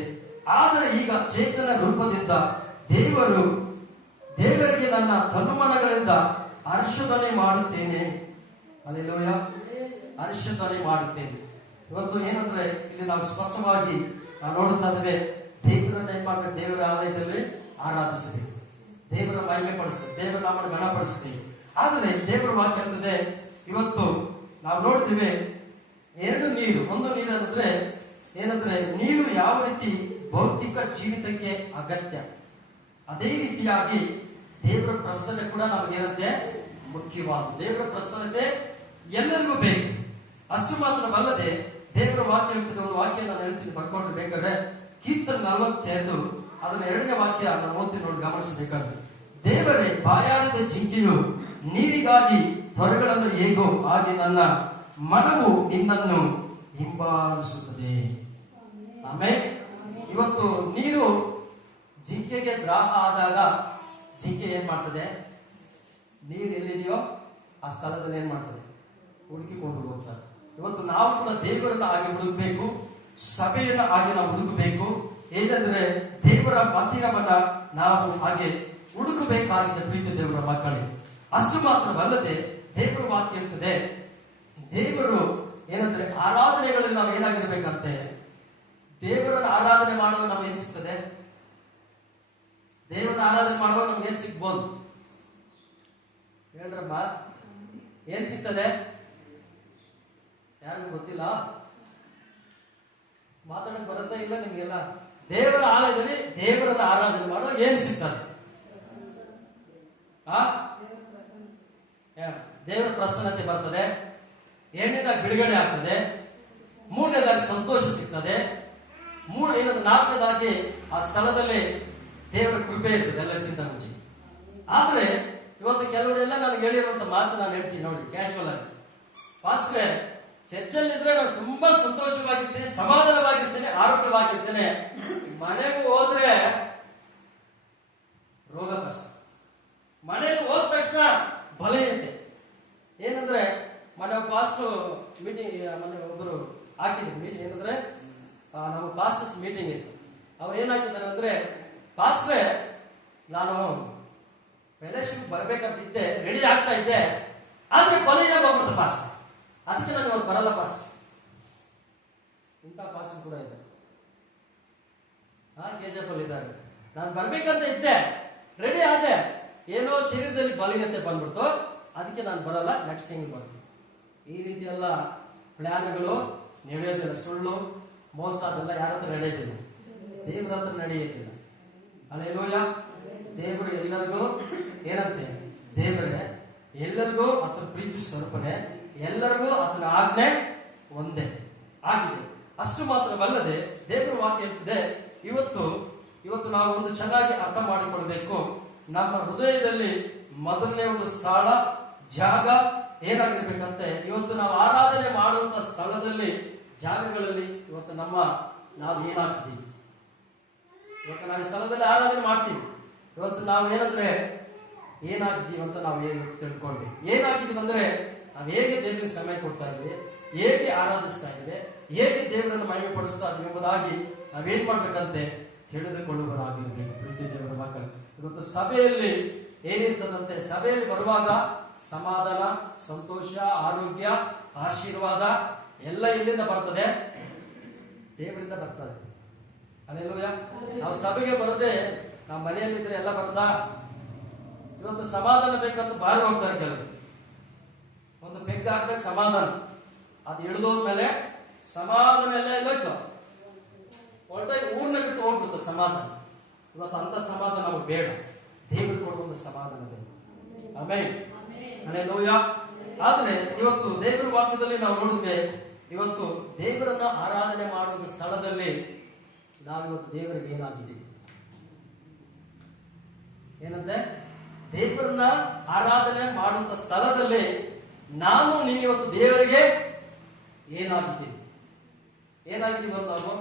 ಆದರೆ ಈಗ ಚೇತನ ರೂಪದಿಂದ ದೇವರಿಗೆ ನನ್ನ ತನುಮನಗಳಿಂದ ಹರ್ಷಧ್ವನಿ ಮಾಡುತ್ತೇನೆ. ಹಲ್ಲೆಲೂಯಾ. ಹರ್ಷಧ್ವನಿ ಮಾಡುತ್ತೇನೆ. ಇವತ್ತು ಇಲ್ಲಿ ನಾವು ಸ್ಪಷ್ಟವಾಗಿ ನಾವು ನೋಡುತ್ತಾ ಇದ್ದೇವೆ, ದೇವರನ್ನ ಏನ್ ಮಾಡ್ಬೇಕು? ದೇವರ ಆಲಯದಲ್ಲಿ ಆರಾಧಿಸಬೇಕು, ದೇವರ ಮಹಿಮೆ ಪಡಿಸಬೇಕು, ದೇವರ ನಾಮವನ್ನು ಗಣಪಡಿಸಬೇಕು. ಆದರೆ ದೇವರ ವಾಕ್ಯ ಇರ್ತದೆ, ಇವತ್ತು ನಾವು ನೋಡ್ತೀವಿ ಎರಡು ನೀರು. ಒಂದು ನೀರು ಅಂದ್ರೆ ಏನಂದ್ರೆ, ನೀರು ಯಾವ ರೀತಿ ಭೌತಿಕ ಜೀವಿತಕ್ಕೆ ಅಗತ್ಯ, ಅದೇ ರೀತಿಯಾಗಿ ದೇವರ ಪ್ರಸನ್ನತೆ ಕೂಡ ನಮಗೇನಂತೆ ಮುಖ್ಯವಾದ. ದೇವರ ಪ್ರಸನ್ನತೆ ಎಲ್ಲರಿಗೂ ಬೇಕು. ಅಷ್ಟು ಮಾತ್ರವಲ್ಲದೆ ದೇವರ ವಾಕ್ಯ ಹೇಳ್ತಿದೆ, ಒಂದು ವಾಕ್ಯ ನಾನು ಹೇಳ್ತೀನಿ, ಬರ್ಕೊಂಡ್ರೆ ಬೇಕಾದ್ರೆ ಕೀರ್ತನೆ 45 ಅದನ್ನ 2ನೇ ವಾಕ್ಯ ನಾನು ಓದ್ತೀನಿ ನೋಡಿ, ಗಮನಿಸಬೇಕಾದ್ರೆ, ದೇವರೇ ಬಾಯಾರಿದ ಜಿಂಕೆಯು ನೀರಿಗಾಗಿ ತೊರೆಗಳನ್ನು ಹೇಗೋ ಹಾಗೆ ನನ್ನ ಮನವು ನಿನ್ನನ್ನು ಹಿಂಬಾಲಿಸುತ್ತದೆ. ಆಮೇಲೆ ಇವತ್ತು ನೀರು ಜಿಂಕೆಗೆ ದಾಹ ಆದಾಗ ಜಿಂಕೆ ಏನ್ ಮಾಡ್ತದೆ? ನೀರು ಎಲ್ಲಿದೆಯೋ ಆ ಸ್ಥಳದಲ್ಲಿ ಏನ್ ಮಾಡ್ತದೆ? ಹುಡುಕಿಕೊಂಡು ಹೋಗ್ತಾರೆ. ಇವತ್ತು ನಾವು ಕೂಡ ದೇವರನ್ನ ಹಾಗೆ ಹುಡುಕಬೇಕು, ಸಭೆಯನ್ನ ಹಾಗೆ ನಾವು ಹುಡುಕಬೇಕು. ಏನಂದ್ರೆ ದೇವರ ಮಂದಿರವನ್ನ ನಾವು ಹಾಗೆ ಹುಡುಕಬೇಕಾಗಿದೆ ಪ್ರೀತಿ ದೇವರ ಮಕ್ಕಳಿಗೆ. ಅಷ್ಟು ಮಾತ್ರವಲ್ಲದೆ ದೇವರ ವಾಕ್ಯ ಇರ್ತದೆ, ದೇವರು ಏನಂದ್ರೆ ಆರಾಧನೆಗಳಲ್ಲಿ ನಾವು ಏನಾಗಿರ್ಬೇಕಂತೆ, ದೇವರನ್ನ ಆರಾಧನೆ ಮಾಡೋದು ನಮ್ಗೆ ಏನ್ ಸಿಗ್ತದೆ? ದೇವರನ್ನ ಆರಾಧನೆ ಮಾಡುವಾಗ ನಮ್ಗೆ ಏನ್ ಸಿಗ್ಬೋದು ಹೇಳ್ರಮ್ಮ? ಏನ್ ಸಿಗ್ತದೆ? ಯಾರಿಗೂ ಗೊತ್ತಿಲ್ಲ? ಮಾತಾಡಕ್ ಬರುತ್ತೆ ಇಲ್ಲ ನಿಮ್ಗೆಲ್ಲ? ದೇವರ ಆಲಯದಲ್ಲಿ ದೇವರನ್ನ ಆರಾಧನೆ ಮಾಡುವಾಗ ಏನ್ ಸಿಗ್ತದೆ? ದೇವರ ಪ್ರಸನ್ನತೆ ಬರ್ತದೆ, ಎರಡನೇದಾಗಿ ಬಿಡುಗಡೆ ಆಗ್ತದೆ, ಮೂರನೇದಾಗಿ ಸಂತೋಷ ಸಿಗ್ತದೆ, ನಾಲ್ಕನೇದಾಗಿ ಆ ಸ್ಥಳದಲ್ಲಿ ದೇವರ ಕೃಪೆ ಇರ್ತದೆ ಎಲ್ಲಕ್ಕಿಂತ ಮುಂಚೆ. ಆದ್ರೆ ಇವತ್ತು ಕೆಲವರೆಲ್ಲ ನನಗೆ ಹೇಳಿರುವಂತ ಮಾತು ನಾನು ಹೇಳ್ತೀನಿ ನೋಡಿ, ಕ್ಯಾಶುವಲ್ ಆಗಿ. ಪಾಸ್ಟ್ರೆ, ಚರ್ಚಲ್ಲಿದ್ರೆ ನಾನು ತುಂಬಾ ಸಂತೋಷವಾಗಿರ್ತೇನೆ, ಸಮಾಧಾನವಾಗಿರ್ತೇನೆ, ಆರೋಗ್ಯವಾಗಿರ್ತೇನೆ. ಮನೆಗೆ ಹೋದ್ರೆ ರೋಗ ಕಷ್ಟ. ಮನೆಗೆ ಹೋದ ತಕ್ಷಣ ಬಲಹೀನತೆ. ಏನಂದ್ರೆ ಮನೆ ಪಾಸ್ಟ್ ಮೀಟಿಂಗ್ ಮನೆ ಒಬ್ಬರು ಹಾಕಿದ್ರು, ಏನಂದ್ರೆ ನಮ್ಮ ಪಾಸ್ಟರ್ಸ್ ಮೀಟಿಂಗ್ ಇತ್ತು. ಅವ್ರು ಏನಾಕಿದ್ದಾರೆ ಅಂದ್ರೆ, ಪಾಸ್ಟ್ರೆ ನಾನು ಫೆಲೋಶಿಪ್ ಬರ್ಬೇಕಂತಿದ್ದೆ, ರೆಡಿ ಆಗ್ತಾ ಇದ್ದೆ, ಆದ್ರೆ ಬಲಹೀನ ಹೋಗ್ಬಿಡ್ತು ಪಾಸ್ಟ್, ಅದಕ್ಕೆ ನಾನು ಅವ್ರು ಬರಲ್ಲ ಪಾಸ್ಟ್. ಇಂಥ ಪಾಸ್ಟ್ ಕೂಡ ಇದೆ, ಕೆಜಿಎಫ್ ಅಲ್ಲಿ ಇದ್ದಾರೆ. ನಾನು ಬರ್ಬೇಕಂತ ಇದ್ದೆ, ರೆಡಿ ಆದೆ, ಏನೋ ಶರೀರದಲ್ಲಿ ಬಲಹೀನತೆ ಬಂದ್ಬಿಡ್ತು, ಅದಕ್ಕೆ ನಾನು ಬರಲ್ಲ, ನೆಕ್ಸ್ಟ್ ತಿಂಗಳು ಬರ್ತೀನಿ. ಈ ರೀತಿ ಎಲ್ಲ ಪ್ಲಾನ್ಗಳು ನಡೆಯೋದಿಲ್ಲ. ಸುಳ್ಳು ಮೋಸ ಅದೆಲ್ಲ ಯಾರ ಹತ್ರ ನಡೆಯೋದಿಲ್ಲ, ದೇವರ ಹತ್ರ ನಡೆಯೋದಿಲ್ಲ. ಹಲ್ಲೆಲೂಯಾ. ದೇವರು ಎಲ್ಲರಿಗೂ ಏನಂತೆ, ದೇವರೇ ಎಲ್ಲರಿಗೂ ಆತನ ಪ್ರೀತಿ ಸ್ವರೂಪನೆ, ಎಲ್ಲರಿಗೂ ಆತನ ಆಜ್ಞೆ ಒಂದೇ ಆಗಿದೆ. ಅಷ್ಟು ಮಾತ್ರವಲ್ಲದೆ ದೇವರ ವಾಕ್ಯ ಹೇಳ್ತಿದೆ, ಇವತ್ತು ನಾವು ಒಂದು ಚೆನ್ನಾಗಿ ಅರ್ಥ ಮಾಡಿಕೊಳ್ಬೇಕು. ನಮ್ಮ ಹೃದಯದಲ್ಲಿ ಮೊದಲನೇ ಒಂದು ಸ್ಥಳ, ಜಾಗ ಏನಾಗಿರ್ಬೇಕಂತೆ, ಇವತ್ತು ನಾವು ಆರಾಧನೆ ಮಾಡುವಂತ ಸ್ಥಳದಲ್ಲಿ, ಜಾಗಗಳಲ್ಲಿ ಇವತ್ತು ನಾವು ಏನಾಗ್ತೀವಿ? ಇವತ್ತು ನಾವು ಈ ಸ್ಥಳದಲ್ಲಿ ಆರಾಧನೆ ಮಾಡ್ತೀವಿ. ಇವತ್ತು ನಾವು ಏನಂದ್ರೆ ಏನಾಗಿದ್ದೀವಿ ಅಂತ ನಾವು ತಿಳ್ಕೊಳ್ಬೇಕು. ಏನಾಗಿದ್ದೀವಿ ಅಂದ್ರೆ ನಾವು ಹೇಗೆ ದೇವರಿಗೆ ಸಮಯ ಕೊಡ್ತಾ ಇದ್ದೀವಿ, ಹೇಗೆ ಆರಾಧಿಸ್ತಾ ಇದ್ದೇವೆ, ಹೇಗೆ ದೇವರನ್ನು ಮಹಿಮೆ ಪಡಿಸ್ತಾ ಇದ್ದೀವಿ ಎಂಬುದಾಗಿ ನಾವೇನ್ ಮಾಡ್ಬೇಕಂತೆ ತಿಳಿದುಕೊಳ್ಳುವರಾಗಿರ್ಬೇಕು ಪ್ರೀತಿ ದೇವರ ಮಕ್ಕಳು. ಇವತ್ತು ಸಭೆಯಲ್ಲಿ ಏನಿರ್ತದಂತೆ, ಸಭೆಯಲ್ಲಿ ಬರುವಾಗ ಸಮಾಧಾನ, ಸಂತೋಷ, ಆರೋಗ್ಯ, ಆಶೀರ್ವಾದ ಎಲ್ಲ ಎಲ್ಲಿಂದ ಬರ್ತದೆ? ದೇವರಿಂದ ಬರ್ತದೆ. ಹಲ್ಲೆಲೂಯಾ. ನಾವು ಸಭೆಗೆ ಬರದೆ ನಾವು ಮನೆಯಲ್ಲಿದ್ರೆ ಎಲ್ಲ ಬರ್ತಾ? ಇವತ್ತು ಸಮಾಧಾನ ಬೇಕಂತ ಬಾರಿ ಹೋಗ್ತಾರೆ ಕೆಲವರು. ಒಂದು ಬೆಗ್ ಹಾಕಿದಾಗ ಸಮಾಧಾನ, ಅದು ಇಳಿದೋದ್ಮೇಲೆ ಸಮಾಧಾನ ಎಲ್ಲ ಎಲ್ಲೋಯ್ತು, ಹೊರಟಾಗಿ ಊರ್ನ ಬಿಟ್ಟು ಹೋಗ್ಬಿಡ್ತದೆ ಸಮಾಧಾನ. ಇವತ್ತು ಅಂತ ಸಮಾಧಾನ ನಮಗೆ ಬೇಡ, ದೇವರು ಕೊಡುವಂತ ಸಮಾಧಾನ ಬೇಕು. ಆಮೇಲೆ ಹಲ್ಲೆಲೂಯಾ. ಆದ್ರೆ ಇವತ್ತು ದೇವರ ವಾಕ್ಯದಲ್ಲಿ ನಾವು ನೋಡಿದ್ವಿ, ಇವತ್ತು ದೇವರನ್ನ ಆರಾಧನೆ ಮಾಡುವ ಸ್ಥಳದಲ್ಲಿ ನಾವಿವತ್ತು ದೇವರಿಗೆ ಏನಾಗಿದ್ದೀವಿ? ಏನಂತೆ, ದೇವರನ್ನ ಆರಾಧನೆ ಮಾಡುವಂತ ಸ್ಥಳದಲ್ಲಿ ನಾನು ನೀವಿವತ್ತು ದೇವರಿಗೆ ಏನಾಗಿದ್ದೀವಿ? ಏನಾಗಿದ್ದೀವಿ ಅಂತ ನಾವು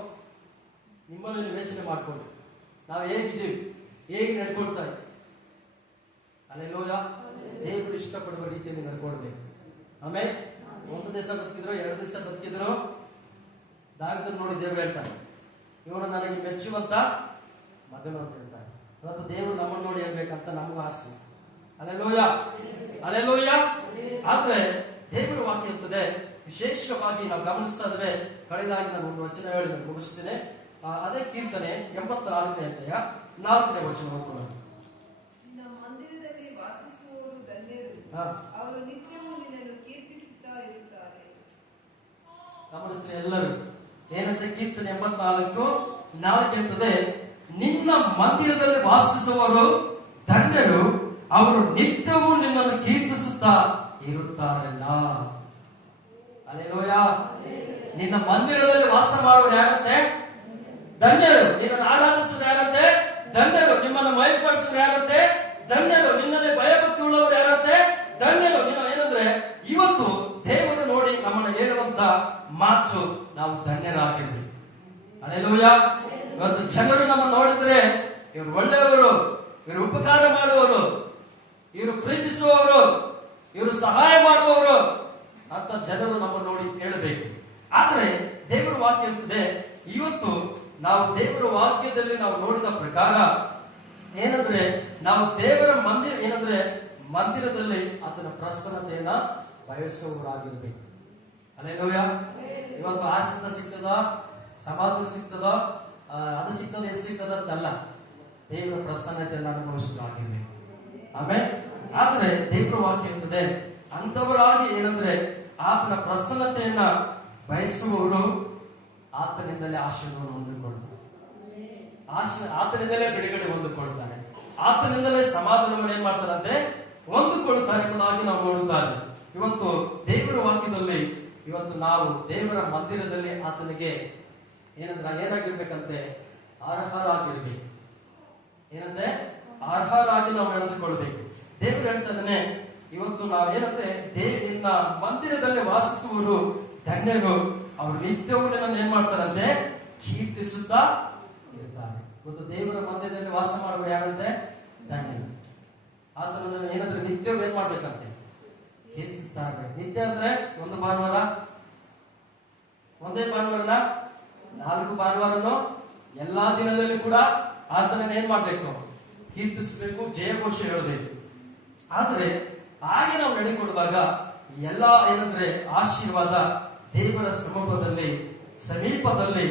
ನಿಮ್ಮಲ್ಲಿ ಯೋಚನೆ ಮಾಡ್ಕೊಂಡು ನಾವು ಹೇಗಿದ್ದೀವಿ, ಹೇಗೆ ನಡ್ಕೊಳ್ತಾ ಇದ್ದೀವಿ? ಹಲ್ಲೆಲೂಯಾ. ದೇವರು ಇಷ್ಟಪಡುವ ರೀತಿಯಲ್ಲಿ ನಡ್ಕೊಳ್ಬೇಕು. ಆಮೇಲೆ ಒಂದು ದಿವಸ ಬದುಕಿದ್ರು, 2 ದಿವಸ ಬದುಕಿದ್ರು, ದಾವಿದನ ನೋಡಿ ದೇವರು ಹೇಳ್ತಾನೆ, ಇವನು ನನಗೆ ಮೆಚ್ಚುವಂತ ಮಗನು ಅಂತ ಹೇಳ್ತಾನೆ. ಇವತ್ತು ದೇವರು ನಮ್ಮನ್ನು ನೋಡಿ ಹೇಳ್ಬೇಕಂತ ನಮಗೂ ಆಸೆ. Hallelujah, hallelujah. ಆದ್ರೆ ದೇವರ ವಾಕ್ಯ ಇರ್ತದೆ, ವಿಶೇಷವಾಗಿ ನಾವು ಗಮನಿಸ್ತಾ ಇದ್ದೇವೆ. ಕಳೆದಾಗಿ ನಾನು ಒಂದು ವಚನ ಹೇಳಿ ಮುಗಿಸ್ತೇನೆ. ಅದೇ ಕೀರ್ತನೆ 84ನೇ ಅಧ್ಯಾಯ 4ನೇ ವಚನ ಓದ್ಕೊಳ್ಳೋಣ. ಮಂದಿರದಲ್ಲಿ ವಾಸಿಸುವವರು ಧನ್ಯರು, ಅವರು ನಿತ್ಯವೂ ನಿನ್ನನ್ನು ಕೀರ್ತಿಸುತ್ತಾ ಇರುತ್ತಾರೆ. ಗಮನಿಸ್ರಿ ಎಲ್ಲರೂ, ಏನಂತ ಕೀರ್ತನೆ 84:4 ಇರ್ತದೆ, ನಿನ್ನ ಮಂದಿರದಲ್ಲಿ ವಾಸಿಸುವವರು ಧನ್ಯರು, ಅವರು ನಿತ್ಯವೂ ನಿನ್ನನ್ನು ಕೀರ್ತಿಸುತ್ತಾ ಇರುತ್ತಾರಲ್ಲ. ಹಲ್ಲೆಲೂಯಾ. ನಿನ್ನ ಮಂದಿರದಲ್ಲಿ ವಾಸ ಮಾಡುವರು ಯಾರಂತೆ? ಧನ್ಯರು. ನಿನ್ನನ್ನು ಆರಾಧಿಸುವರು ಯಾರಂತೆ? ಧನ್ಯರು. ನಿಮ್ಮನ್ನು ಮೈಪಡಿಸುವರು ಯಾರಂತೆ? ಧನ್ಯರು. ನಿನ್ನಲ್ಲಿ ಭಯಭಕ್ತಿ ಉಳ್ಳವರು ಯಾರಂತೆ? ಧನ್ಯರು. ನೀನು ಏನಂದ್ರೆ ಇವತ್ತು ದೇವರು ನೋಡಿ ನಮ್ಮನ್ನು ಹೇಳುವಂತ ಮಾತು, ನಾವು ಧನ್ಯರಾಗಿರ್ಬೇಕು. ಹಲ್ಲೆಲೂಯಾ. ಇವತ್ತು ಜನರು ನಮ್ಮ ನೋಡಿದ್ರೆ ಇವರು ಒಳ್ಳೆಯವರು, ಇವರು ಉಪಕಾರ ಮಾಡುವವರು, ಇವರು ಪ್ರೀತಿಸುವವರು, ಇವರು ಸಹಾಯ ಮಾಡುವವರು ಅಂತ ಜನರು ನಮ್ಮ ನೋಡಿ ಹೇಳಬೇಕು. ಆದ್ರೆ ದೇವರ ವಾಕ್ಯ ಹೇಳ್ತದೆ, ಇವತ್ತು ನಾವು ದೇವರ ವಾಕ್ಯದಲ್ಲಿ ನಾವು ನೋಡಿದ ಪ್ರಕಾರ ಏನಂದ್ರೆ ನಾವು ದೇವರ ಮಂದಿರದಲ್ಲಿ ಆತನ ಪ್ರಸನ್ನತೆಯನ್ನ ಬಯಸುವವರಾಗಿರ್ಬೇಕು. ಹಲ್ಲೆಲೂಯಾ. ಇವತ್ತು ಆಶೀರ್ವಾದ ಸಿಗ್ತದ, ಸಮಾಧಾನ ಸಿಗ್ತದ, ಅದು ಸಿಗ್ತದ, ಎಷ್ಟು ಸಿಗ್ತದ ಅಂತಲ್ಲ, ದೇವರ ಪ್ರಸನ್ನತೆಯನ್ನು ಅನುಭವಿಸುವುದಾಗಿರ್ಬೇಕು. ಆಮೇಲೆ ಆದ್ರೆ ದೇವರ ವಾಕ್ಯ ಹೇಳ್ತದೆ, ಅಂತವರಾಗಿ ಏನಂದ್ರೆ ಆತನ ಪ್ರಸನ್ನತೆಯನ್ನ ಬಯಸುವವರು ಆತನಿಂದಲೇ ಆಶೀರ್ವಾದವನ್ನು ಹೊಂದಿಕೊಳ್ತಾರೆ, ಆತನಿಂದಲೇ ಬಿಡುಗಡೆ ಹೊಂದಿಕೊಳ್ತಾರೆ, ಆತನಿಂದಲೇ ಸಮಾಧಾನವನ್ನು ಏನ್ ಮಾಡ್ತಾರಂತೆ ಹೊಂದಿಕೊಳ್ತಾರೆ ಎಂಬುದಾಗಿ ನಾವು ನೋಡುತ್ತಾರೆ. ಇವತ್ತು ದೇವರ ವಾಕ್ಯದಲ್ಲಿ ಇವತ್ತು ನಾವು ದೇವರ ಮಂದಿರದಲ್ಲಿ ಆತನಿಗೆ ಏನಾಗಿರ್ಬೇಕಂತೆ? ಅರ್ಹರಾಗಿರ್ಬೇಕು. ಏನಂತೆ? ಅರ್ಹರಾಗಿ ನಾವು ನಡೆದುಕೊಳ್ಬೇಕು. ದೇವರು ಹೇಳ್ತಾನೆ, ಇವತ್ತು ನಾವೇನಂದ್ರೆ ನಿನ್ನ ಮಂದಿರದಲ್ಲಿ ವಾಸಿಸುವರು ಧನ್ಯರು, ಅವರು ನಿತ್ಯವೂ ನನ್ನನ್ನು ಏನ್ ಮಾಡ್ತಾರಂತೆ? ಕೀರ್ತಿಸುತ್ತಾ ಇರ್ತಾರೆ. ಇವತ್ತು ದೇವರ ಮಂದಿರದಲ್ಲಿ ವಾಸ ಮಾಡುವ ಯಾರಂತೆ? ಧನ್ಯರು. ಆತನನ್ನು ಏನಂದ್ರೆ ನಿತ್ಯವೂ ಏನ್ ಮಾಡ್ಬೇಕಂತೆ? ಕೀರ್ತಿಸ್ತಾ ಇರ್ಬೇಕು. ನಿತ್ಯ ಅಂದ್ರೆ ಒಂದು ಭಾನುವಾರ, ಒಂದೇ ಭಾನುವಾರನ 4 ಭಾನುವಾರನು ಎಲ್ಲಾ ದಿನದಲ್ಲಿ ಕೂಡ ಆತನನ್ನು ಏನ್ ಮಾಡ್ಬೇಕು? ಕೀರ್ತಿಸಬೇಕು, ಜಯಘೋಷ ಹೇಳಬೇಕು. ಆದ್ರೆ ಹಾಗೆ ನಾವು ನಡೆದುಕೊಳ್ಳುವಾಗ ಎಲ್ಲ ಏನಂದ್ರೆ ಆಶೀರ್ವಾದ ದೇವರ ಸಮೀಪದಲ್ಲಿ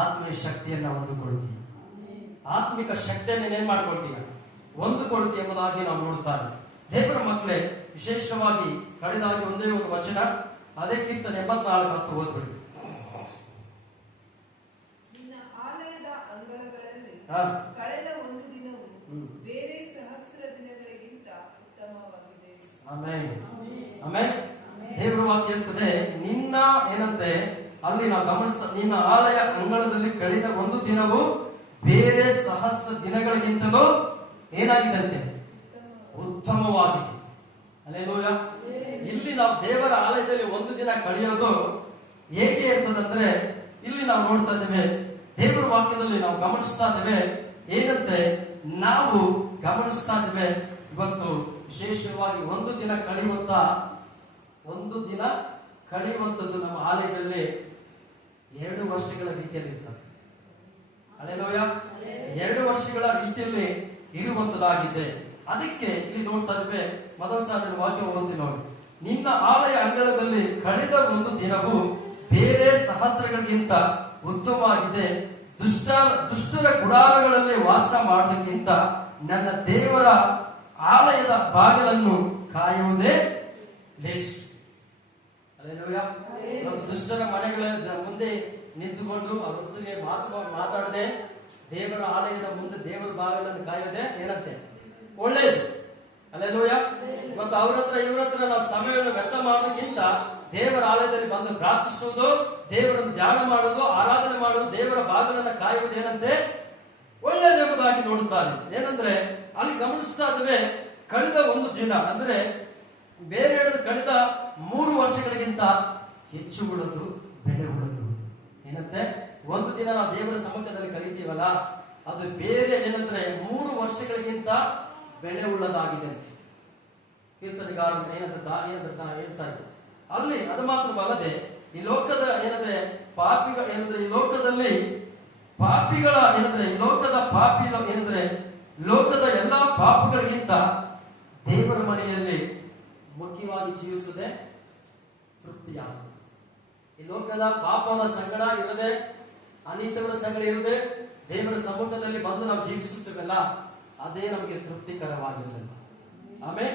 ಆತ್ಮೀಯ ಶಕ್ತಿಯನ್ನ ಹೊಂದಿಕೊಳ್ತೀವಿ, ಆತ್ಮಿಕ ಶಕ್ತಿಯನ್ನು ಏನ್ ಮಾಡ್ಕೊಳ್ತೀವಿ? ಹೊಂದಿಕೊಳ್ತೀವಿ ಎಂಬುದಾಗಿ ನಾವು ನೋಡ್ತಾರೆ. ದೇವರ ಮಕ್ಕಳೇ, ವಿಶೇಷವಾಗಿ ಕಳೆದಾಗಿ ಒಂದೇ ಒಂದು ವಚನ, ಅದೇ ಕೀರ್ತನೆ 84:10 ಓದ್ಬಿಡಿ. ನಿನ್ನ ಆಲಯದ ಅಂಗಳಗಳಲ್ಲಿ ಕಳೆದ ಒಂದು ದಿನವು ಬೇರೆ ಸಹಸ್ರ ದಿನಗಳಿಗಿಂತ ಉತ್ತಮವಾಗಿದೆ. ಆಮೆನ್. ಆಮೆನ್. ದೇವರ ವಾಕ್ಯ ಹೇಳ್ತದೆ, ನಿನ್ನ ಏನಂತೆ ಅಲ್ಲಿ ನಾವು ಗಮನಿಸ್ತಾ, ನಿನ್ನ ಆಲಯ ಅಂಗಳದಲ್ಲಿ ಕಳೆದ ಒಂದು ದಿನವು ಬೇರೆ ಸಹಸ್ರ ದಿನಗಳಿಗಿಂತಲೂ ಏನಾಗಿದಂತೆ? ಉತ್ತಮವಾಗಿದೆ. ಹಲ್ಲೆಲೂಯಾ. ಇಲ್ಲಿ ನಾವು ದೇವರ ಆಲಯದಲ್ಲಿ ಒಂದು ದಿನ ಕಳೆಯೋದು ಹೇಗೆ ಇರ್ತದಂದ್ರೆ, ಇಲ್ಲಿ ನಾವು ನೋಡ್ತಾ ಇದ್ದೇವೆ, ದೇವರ ವಾಕ್ಯದಲ್ಲಿ ನಾವು ಗಮನಿಸ್ತಾ ಇದ್ದೇವೆ, ಏನಂತೆ ನಾವು ಗಮನಿಸ್ತಾ ಇದ್ದೇವೆ. ಇವತ್ತು ವಿಶೇಷವಾಗಿ ಒಂದು ದಿನ ಕಳೆಯುವಂಥದ್ದು ನಮ್ಮ ಆಲಯದಲ್ಲಿ 2 ವರ್ಷಗಳ ರೀತಿಯಲ್ಲಿ ಇರ್ತದೆ. ಹಲ್ಲೆಲೂಯಾ. 2 ವರ್ಷಗಳ ರೀತಿಯಲ್ಲಿ ಇರುವಂತದ್ದಾಗಿದೆ. ಅದಕ್ಕೆ ಇಲ್ಲಿ ನೋಡ್ತಾ ಇದ್ದೇವೆ, ಮೊದಲ ಸಾಲಿನ ವಾಕ್ಯ ಓದ್ತೀನಿ ನೋಡಿ. ನಿನ್ನ ಆಲಯ ಅಂಗಳದಲ್ಲಿ ಕಳೆದ ಒಂದು ದಿನವು ಬೇರೆ ಸಹಸ್ರಗಳಿಗಿಂತ ಉತ್ತಮವಾಗಿದೆ. ದುಷ್ಟರ ಗುಡಾರಗಳಲ್ಲಿ ವಾಸ ಮಾಡೋದಕ್ಕಿಂತ ನನ್ನ ದೇವರ ಆಲಯದ ಬಾಗಿಲನ್ನು ಕಾಯುವುದೇ ಲೇಸು. ಹಲ್ಲೆಲೂಯಾ. ದುಷ್ಟರ ಮನೆಗಳ ಮುಂದೆ ನಿಂತುಕೊಂಡು ಅವರೊಂದಿಗೆ ಮಾತಾಡದೆ ದೇವರ ಆಲಯದ ಮುಂದೆ ದೇವರ ಬಾಗಿಲನ್ನು ಕಾಯೋದೇ ಏನಂತೆ? ಒಳ್ಳೆಯದು. ಹಲ್ಲೆಲೂಯಾ. ಮತ್ತು ಅವ್ರ ಹತ್ರ ಇವ್ರ ಹತ್ರ ನಾವು ಸಮಯವನ್ನು ವ್ಯರ್ಥ ಮಾಡೋದಕ್ಕಿಂತ ದೇವರ ಆಲಯದಲ್ಲಿ ಬಂದು ಪ್ರಾರ್ಥಿಸುವುದು, ದೇವರನ್ನು ಧ್ಯಾನ ಮಾಡುವುದು, ಆರಾಧನೆ ಮಾಡುವುದು, ದೇವರ ಬಾಗಿಲನ್ನು ಕಾಯುವುದು ಏನಂತೆ? ಒಳ್ಳೆಯದೆಂಬುದಾಗಿ ನೋಡುತ್ತಾರೆ. ಏನಂದ್ರೆ ಅಲ್ಲಿ ಗಮನಿಸ್ತಾ ಇದ್ದೇವೆ, ಕಳೆದ ಒಂದು ದಿನ ಅಂದ್ರೆ ಬೇರೆ ಕಳೆದ 3 ವರ್ಷಗಳಿಗಿಂತ ಹೆಚ್ಚು ಉಳ್ಳದು, ಬೆಲೆ ಉಳ್ಳದು. ಏನಂತೆ? ಒಂದು ದಿನ ನಾವು ದೇವರ ಸಮ್ಮುಖದಲ್ಲಿ ಕಲಿತೀವಲ್ಲ, ಅದು ಬೇರೆ ಏನಂದ್ರೆ 3 ವರ್ಷಗಳಿಗಿಂತ ಬೆಲೆ ಉಳ್ಳದಾಗಿದೆ ಅಂತ ಕೀರ್ತನೆಗಾರರು ಹೇಳ್ತಾ ಇದ್ದಾರೆ. ಅಲ್ಲಿ ಅದು ಮಾತ್ರವಲ್ಲದೆ ಈ ಲೋಕದ ಏನಂದ್ರೆ ಪಾಪಿಗಳ ಏನಂದ್ರೆ ಈ ಲೋಕದಲ್ಲಿ ಪಾಪಿಗಳ ಏನಂದ್ರೆ ಈ ಲೋಕದ ಪಾಪಿಗಳ ಏನಂದ್ರೆ ಲೋಕದ ಎಲ್ಲಾ ಪಾಪಗಳಿಗಿಂತ ದೇವರ ಮನೆಯಲ್ಲಿ ಮುಖ್ಯವಾಗಿ ಜೀವಿಸದೆ ತೃಪ್ತಿಯಾಗಿದೆ. ಈ ಲೋಕದ ಪಾಪದ ಸಂಗಡ ಇರದೆ, ಅನೀತವರ ಸಂಗಡ ಇರದೆ, ದೇವರ ಸಮ್ಮುಖದಲ್ಲಿ ಬಂದು ನಾವು ಜೀವಿಸುತ್ತೇವಲ್ಲ, ಅದೇ ನಮಗೆ ತೃಪ್ತಿಕರವಾಗಿರ್ತದೆ. ಆಮೇಲೆ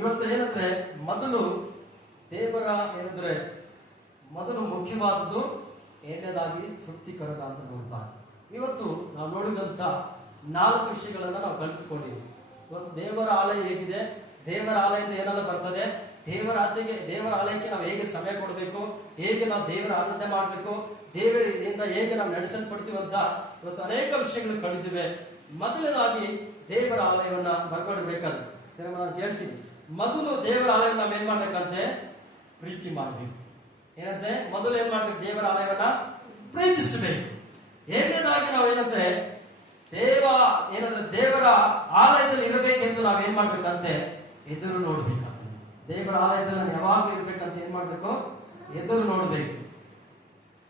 ಇವತ್ತು ಏನಂದ್ರೆ ಮೊದಲು ದೇವರ ಏನಂದ್ರೆ ಮೊದಲು ಮುಖ್ಯವಾದದ್ದು ಏನೇದಾಗಿ ತೃಪ್ತಿಕರದ ಅಂತ ನೋಡ್ತಾರೆ. ಇವತ್ತು ನಾವು ನೋಡಿದಂತ 4 ವಿಷಯಗಳನ್ನ ನಾವು ಕಲಿತುಕೊಂಡಿದ್ದೀವಿ. ಇವತ್ತು ದೇವರ ಆಲಯ ಹೇಗಿದೆ, ದೇವರ ಆಲಯದಿಂದ ಏನೆಲ್ಲ ಬರ್ತದೆ, ದೇವರ ಆಲಯಕ್ಕೆ ನಾವು ಹೇಗೆ ಸಮಯ ಕೊಡಬೇಕು, ಹೇಗೆ ನಾವು ದೇವರ ಆರಾಧನೆ ಮಾಡಬೇಕು, ದೇವರಿಂದ ಹೇಗೆ ನಾವು ನಡೆಸಲ್ಪಡ್ತೀವಿ ಅಂತ ಇವತ್ತು ಅನೇಕ ವಿಷಯಗಳು ಕಲಿತಿವೆ. ಮೊದಲನೇದಾಗಿ ದೇವರ ಆಲಯವನ್ನ ಬರ್ಕೊಡ್ಬೇಕಾದ್ರೆ ನಾನು ಹೇಳ್ತೀನಿ, ಮೊದಲು ದೇವರ ಆಲಯ ನಾವ್ ಏನ್ ಮಾಡ್ಬೇಕಂತೆ ಪ್ರೀತಿ ಮಾಡ್ಬೇಕು. ಏನಂತೆ ಮೊದಲು ಏನ್ ಮಾಡ್ಬೇಕು, ದೇವರ ಆಲಯವನ್ನ ಪ್ರೀತಿಸಬೇಕು. ಎರಡನೇದಾಗಿ ನಾವು ಏನಂದ್ರೆ ದೇವರ ಆಲಯದಲ್ಲಿ ಇರಬೇಕೆಂದು ನಾವ್ ಏನ್ ಮಾಡ್ಬೇಕಂತೆ ಎದುರು ನೋಡ್ಬೇಕಂತ. ದೇವರ ಆಲಯದಲ್ಲಿ ನಾನು ಯಾವಾಗ್ಲೂ ಇರ್ಬೇಕಂತ ಏನ್ ಮಾಡ್ಬೇಕು, ಎದುರು ನೋಡ್ಬೇಕು.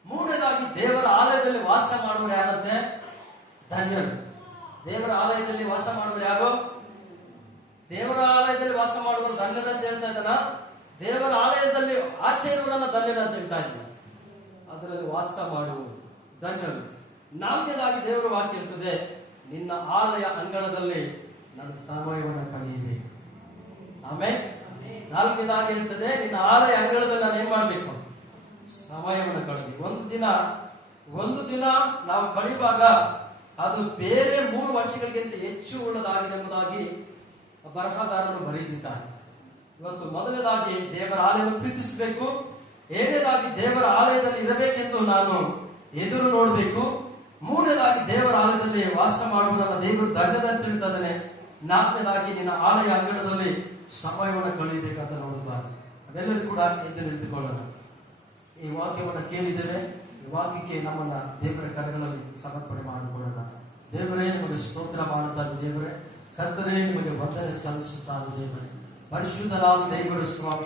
ಮೂರನೇದಾಗಿ ದೇವರ ಆಲಯದಲ್ಲಿ ವಾಸ ಮಾಡುವರು ಯಾರಂತೆ ಧನ್ಯರು. ದೇವರ ಆಲಯದಲ್ಲಿ ವಾಸ ಮಾಡುವರು ಯಾರು? ದೇವರ ಆಲಯದಲ್ಲಿ ವಾಸ ಮಾಡುವರು ಧನ್ಯರು ಅಂತ ಹೇಳ್ತಾ ಇದ್ದಾನ. ದೇವರ ಆಲಯದಲ್ಲಿ ಆಚೆ ಇರುವವರನ್ನ ಧನ್ಯರು ಅಂತ ಹೇಳ್ತಾ ಇದ್ದಾನೆ. ಅದರಲ್ಲಿ ವಾಸ ಮಾಡುವರು ಧನ್ಯರು. ನಾಲ್ಕನೇದಾಗಿ ದೇವರ ವಾಕ್ಯ ಇರ್ತದೆ, ನಿನ್ನ ಆಲಯ ಅಂಗಳದಲ್ಲಿ ನನ್ನ ಸಮಯವನ್ನು ಕಳೆಯಬೇಕು. ಆಮೇಲೆ ನಾಲ್ಕನೇದಾಗಿ ಇರ್ತದೆ, ನಿನ್ನ ಆಲಯ ಅಂಗಳದಲ್ಲಿ ನಾನು ಏನ್ ಮಾಡ್ಬೇಕು, ಸಮಯವನ್ನು ಕಳೆಯಬೇಕು. ಒಂದು ದಿನ ನಾವು ಕಳೆಯುವಾಗ ಅದು ಬೇರೆ 3 ವರ್ಷಗಳಿಗಿಂತ ಹೆಚ್ಚು ಉಳ್ಳದಾಗಿದೆ ಎಂಬುದಾಗಿ ಬರಹಗಾರನು ಬರೆದಿದ್ದಾನೆ. ಇವತ್ತು ಮೊದಲನೇದಾಗಿ ದೇವರ ಆಲಯವನ್ನು ಪ್ರೀತಿಸಬೇಕು. ಎರಡನೇದಾಗಿ ದೇವರ ಆಲಯದಲ್ಲಿ ಇರಬೇಕೆಂದು ನಾನು ಎದುರು ನೋಡಬೇಕು. ಮೂರನೇದಾಗಿ ದೇವರ ಆಲಯದಲ್ಲಿ ವಾಸ ಮಾಡುವುದನ್ನು ದೇವರು ಧನ್ಯದ ಅಂತ ಹೇಳ್ತಾನೆ. ನಾಲ್ಕನೇದಾಗಿ ನಿನ್ನ ಆಲಯ ಅಂಗಳದಲ್ಲಿ ಸಮಯವನ್ನು ಕಳೆಯಬೇಕಂತ ನೋಡುತ್ತಾರೆ. ಅವೆಲ್ಲರೂ ಕೂಡ ಎದ್ದು ನಿಂತುಕೊಳ್ಳೋಣ. ಈ ವಾಕ್ಯವನ್ನು ಕೇಳಿದ್ದೇವೆ. ಈ ವಾಕ್ಯಕ್ಕೆ ನಮ್ಮನ್ನ ದೇವರ ಕರೆಗಳಲ್ಲಿ ಸಮರ್ಪಣೆ ಮಾಡಿಕೊಳ್ಳೋಣ. ದೇವರೇ ನಿಮಗೆ ಸ್ತೋತ್ರ ಮಾಡುತ್ತಾ ದೇವರೇ, ಕರ್ತನೇ ನಿಮಗೆ ವಂದನೆ ಸಲ್ಲಿಸುತ್ತಾ ದೇವರೇ, ಪರಿಶುದ್ಧನಾದ ದೇವರು ಸ್ವಾಮಿ.